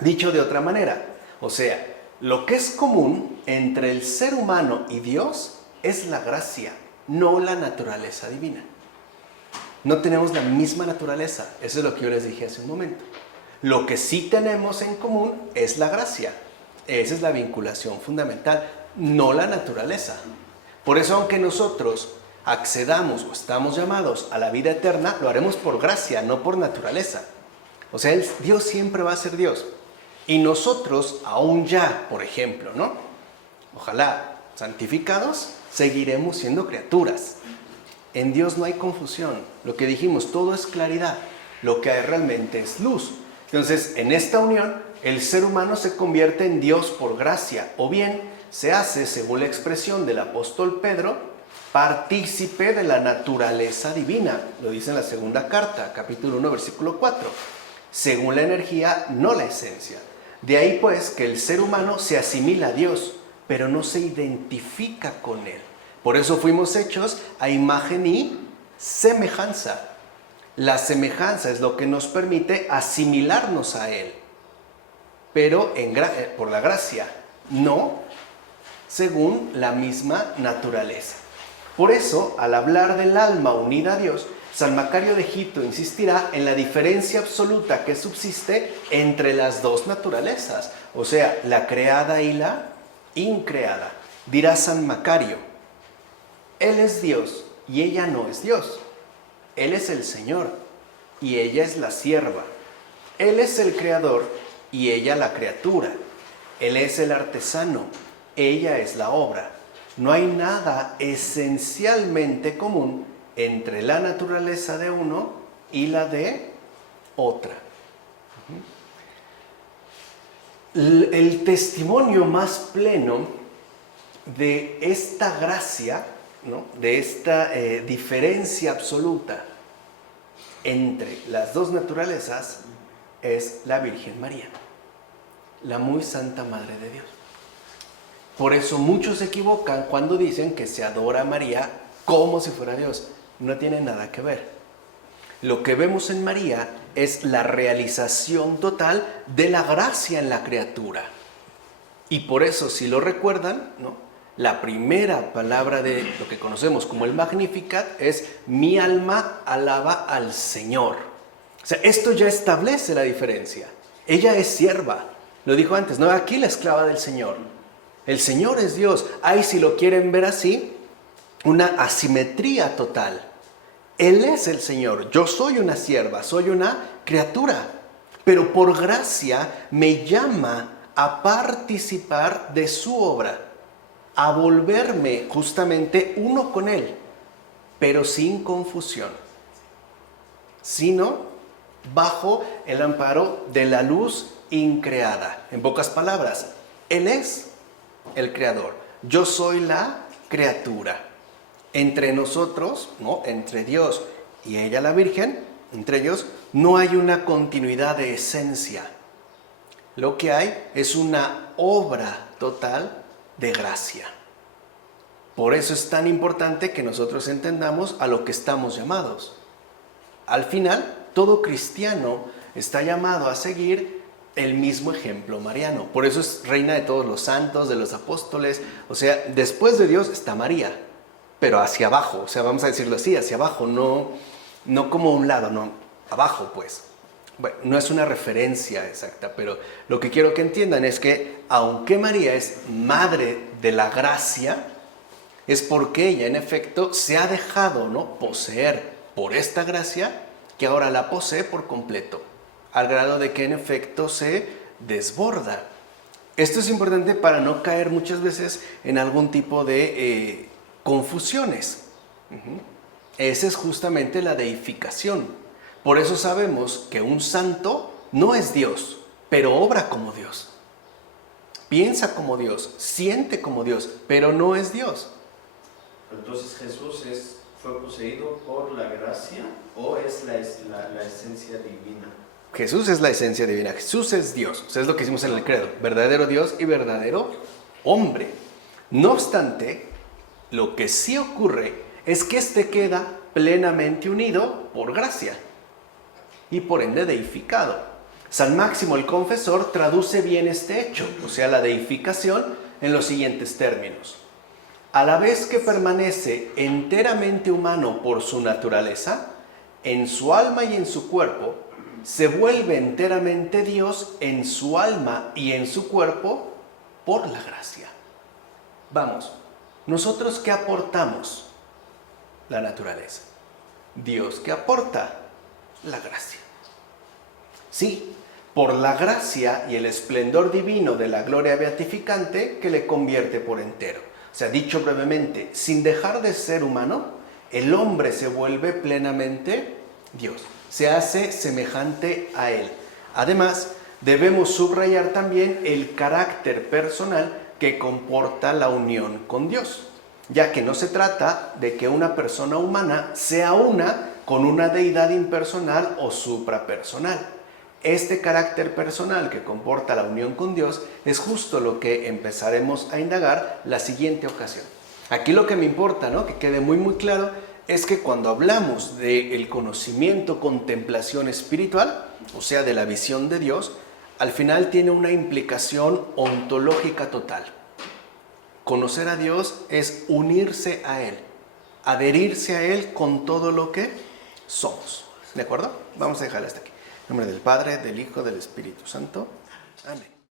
Dicho de otra manera, o sea, lo que es común entre el ser humano y Dios es la gracia, no la naturaleza divina. No tenemos la misma naturaleza, eso es lo que yo les dije hace un momento. Lo que sí tenemos en común es la gracia, esa es la vinculación fundamental, no la naturaleza. Por eso, aunque nosotros accedamos o estamos llamados a la vida eterna, lo haremos por gracia, no por naturaleza. O sea, Dios siempre va a ser Dios. Y nosotros, aún ya, por ejemplo, ¿no?, ojalá santificados, seguiremos siendo criaturas. En Dios no hay confusión. Lo que dijimos, todo es claridad. Lo que hay realmente es luz. Entonces, en esta unión, el ser humano se convierte en Dios por gracia, o bien se hace, según la expresión del apóstol Pedro, partícipe de la naturaleza divina. Lo dice en la segunda carta, capítulo 1, versículo 4. Según la energía, no la esencia. De ahí pues que el ser humano se asimila a Dios, pero no se identifica con Él. Por eso fuimos hechos a imagen y semejanza. La semejanza es lo que nos permite asimilarnos a Él, pero por la gracia, no según la misma naturaleza. Por eso, al hablar del alma unida a Dios, San Macario de Egipto insistirá en la diferencia absoluta que subsiste entre las dos naturalezas, o sea, la creada y la increada. Dirá San Macario, Él es Dios y ella no es Dios. Él es el Señor y ella es la sierva. Él es el creador y ella la criatura. Él es el artesano, ella es la obra. No hay nada esencialmente común entre la naturaleza de uno y la de otra. El testimonio más pleno de esta gracia, ¿no?, de esta diferencia absoluta entre las dos naturalezas, es la Virgen María, la muy Santa Madre de Dios. Por eso muchos se equivocan cuando dicen que se adora a María como si fuera Dios. No tiene nada que ver. Lo que vemos en María es la realización total de la gracia en la criatura. Y por eso, si lo recuerdan, ¿no?, la primera palabra de lo que conocemos como el Magnificat es mi alma alaba al Señor. O sea, esto ya establece la diferencia. Ella es sierva. Lo dijo antes, no, aquí la esclava del Señor. El Señor es Dios. Hay, si lo quieren ver así, una asimetría total. Él es el Señor. Yo soy una sierva, soy una criatura. Pero por gracia me llama a participar de su obra, a volverme justamente uno con Él, pero sin confusión, sino bajo el amparo de la luz increada. En pocas palabras, Él es el creador, yo soy la criatura. Entre nosotros, ¿no?, entre Dios y ella la Virgen, entre ellos, no hay una continuidad de esencia. Lo que hay es una obra total de gracia. Por eso es tan importante que nosotros entendamos a lo que estamos llamados. Al final, todo cristiano está llamado a seguir el mismo ejemplo mariano. Por eso es reina de todos los santos, de los apóstoles. O sea, después de Dios está María, pero hacia abajo. O sea, vamos a decirlo así, hacia abajo, no como a un lado, no, abajo pues. Bueno, no es una referencia exacta, pero lo que quiero que entiendan es que aunque María es madre de la gracia, es porque ella en efecto se ha dejado, ¿no?, poseer por esta gracia, que ahora la posee por completo, al grado de que en efecto se desborda. Esto es importante para no caer muchas veces en algún tipo de confusiones. Esa es justamente la deificación. Por eso sabemos que un santo no es Dios, pero obra como Dios. Piensa como Dios, siente como Dios, pero no es Dios. Entonces Jesús fue poseído por la gracia o es la esencia divina. Jesús es la esencia divina, Jesús es Dios. O sea, es lo que hicimos en el credo, verdadero Dios y verdadero hombre. No obstante, lo que sí ocurre es que éste queda plenamente unido por gracia y por ende deificado. San Máximo el Confesor traduce bien este hecho, o sea, la deificación, en los siguientes términos. A la vez que permanece enteramente humano por su naturaleza, en su alma y en su cuerpo, se vuelve enteramente Dios en su alma y en su cuerpo por la gracia. Vamos, ¿nosotros qué aportamos? La naturaleza. Dios, ¿qué aporta? La gracia. Sí, por la gracia y el esplendor divino de la gloria beatificante que le convierte por entero. O sea, dicho brevemente, sin dejar de ser humano, el hombre se vuelve plenamente Dios. Se hace semejante a Él. Además, debemos subrayar también el carácter personal que comporta la unión con Dios, ya que no se trata de que una persona humana sea una con una deidad impersonal o suprapersonal. Este carácter personal que comporta la unión con Dios es justo lo que empezaremos a indagar la siguiente ocasión. Aquí lo que me importa, ¿no?, que quede muy claro, es que cuando hablamos del conocimiento, contemplación espiritual, o sea, de la visión de Dios, al final tiene una implicación ontológica total. Conocer a Dios es unirse a Él, adherirse a Él con todo lo que somos. ¿De acuerdo? Vamos a dejarlo hasta aquí. En nombre del Padre, del Hijo, del Espíritu Santo. Amén.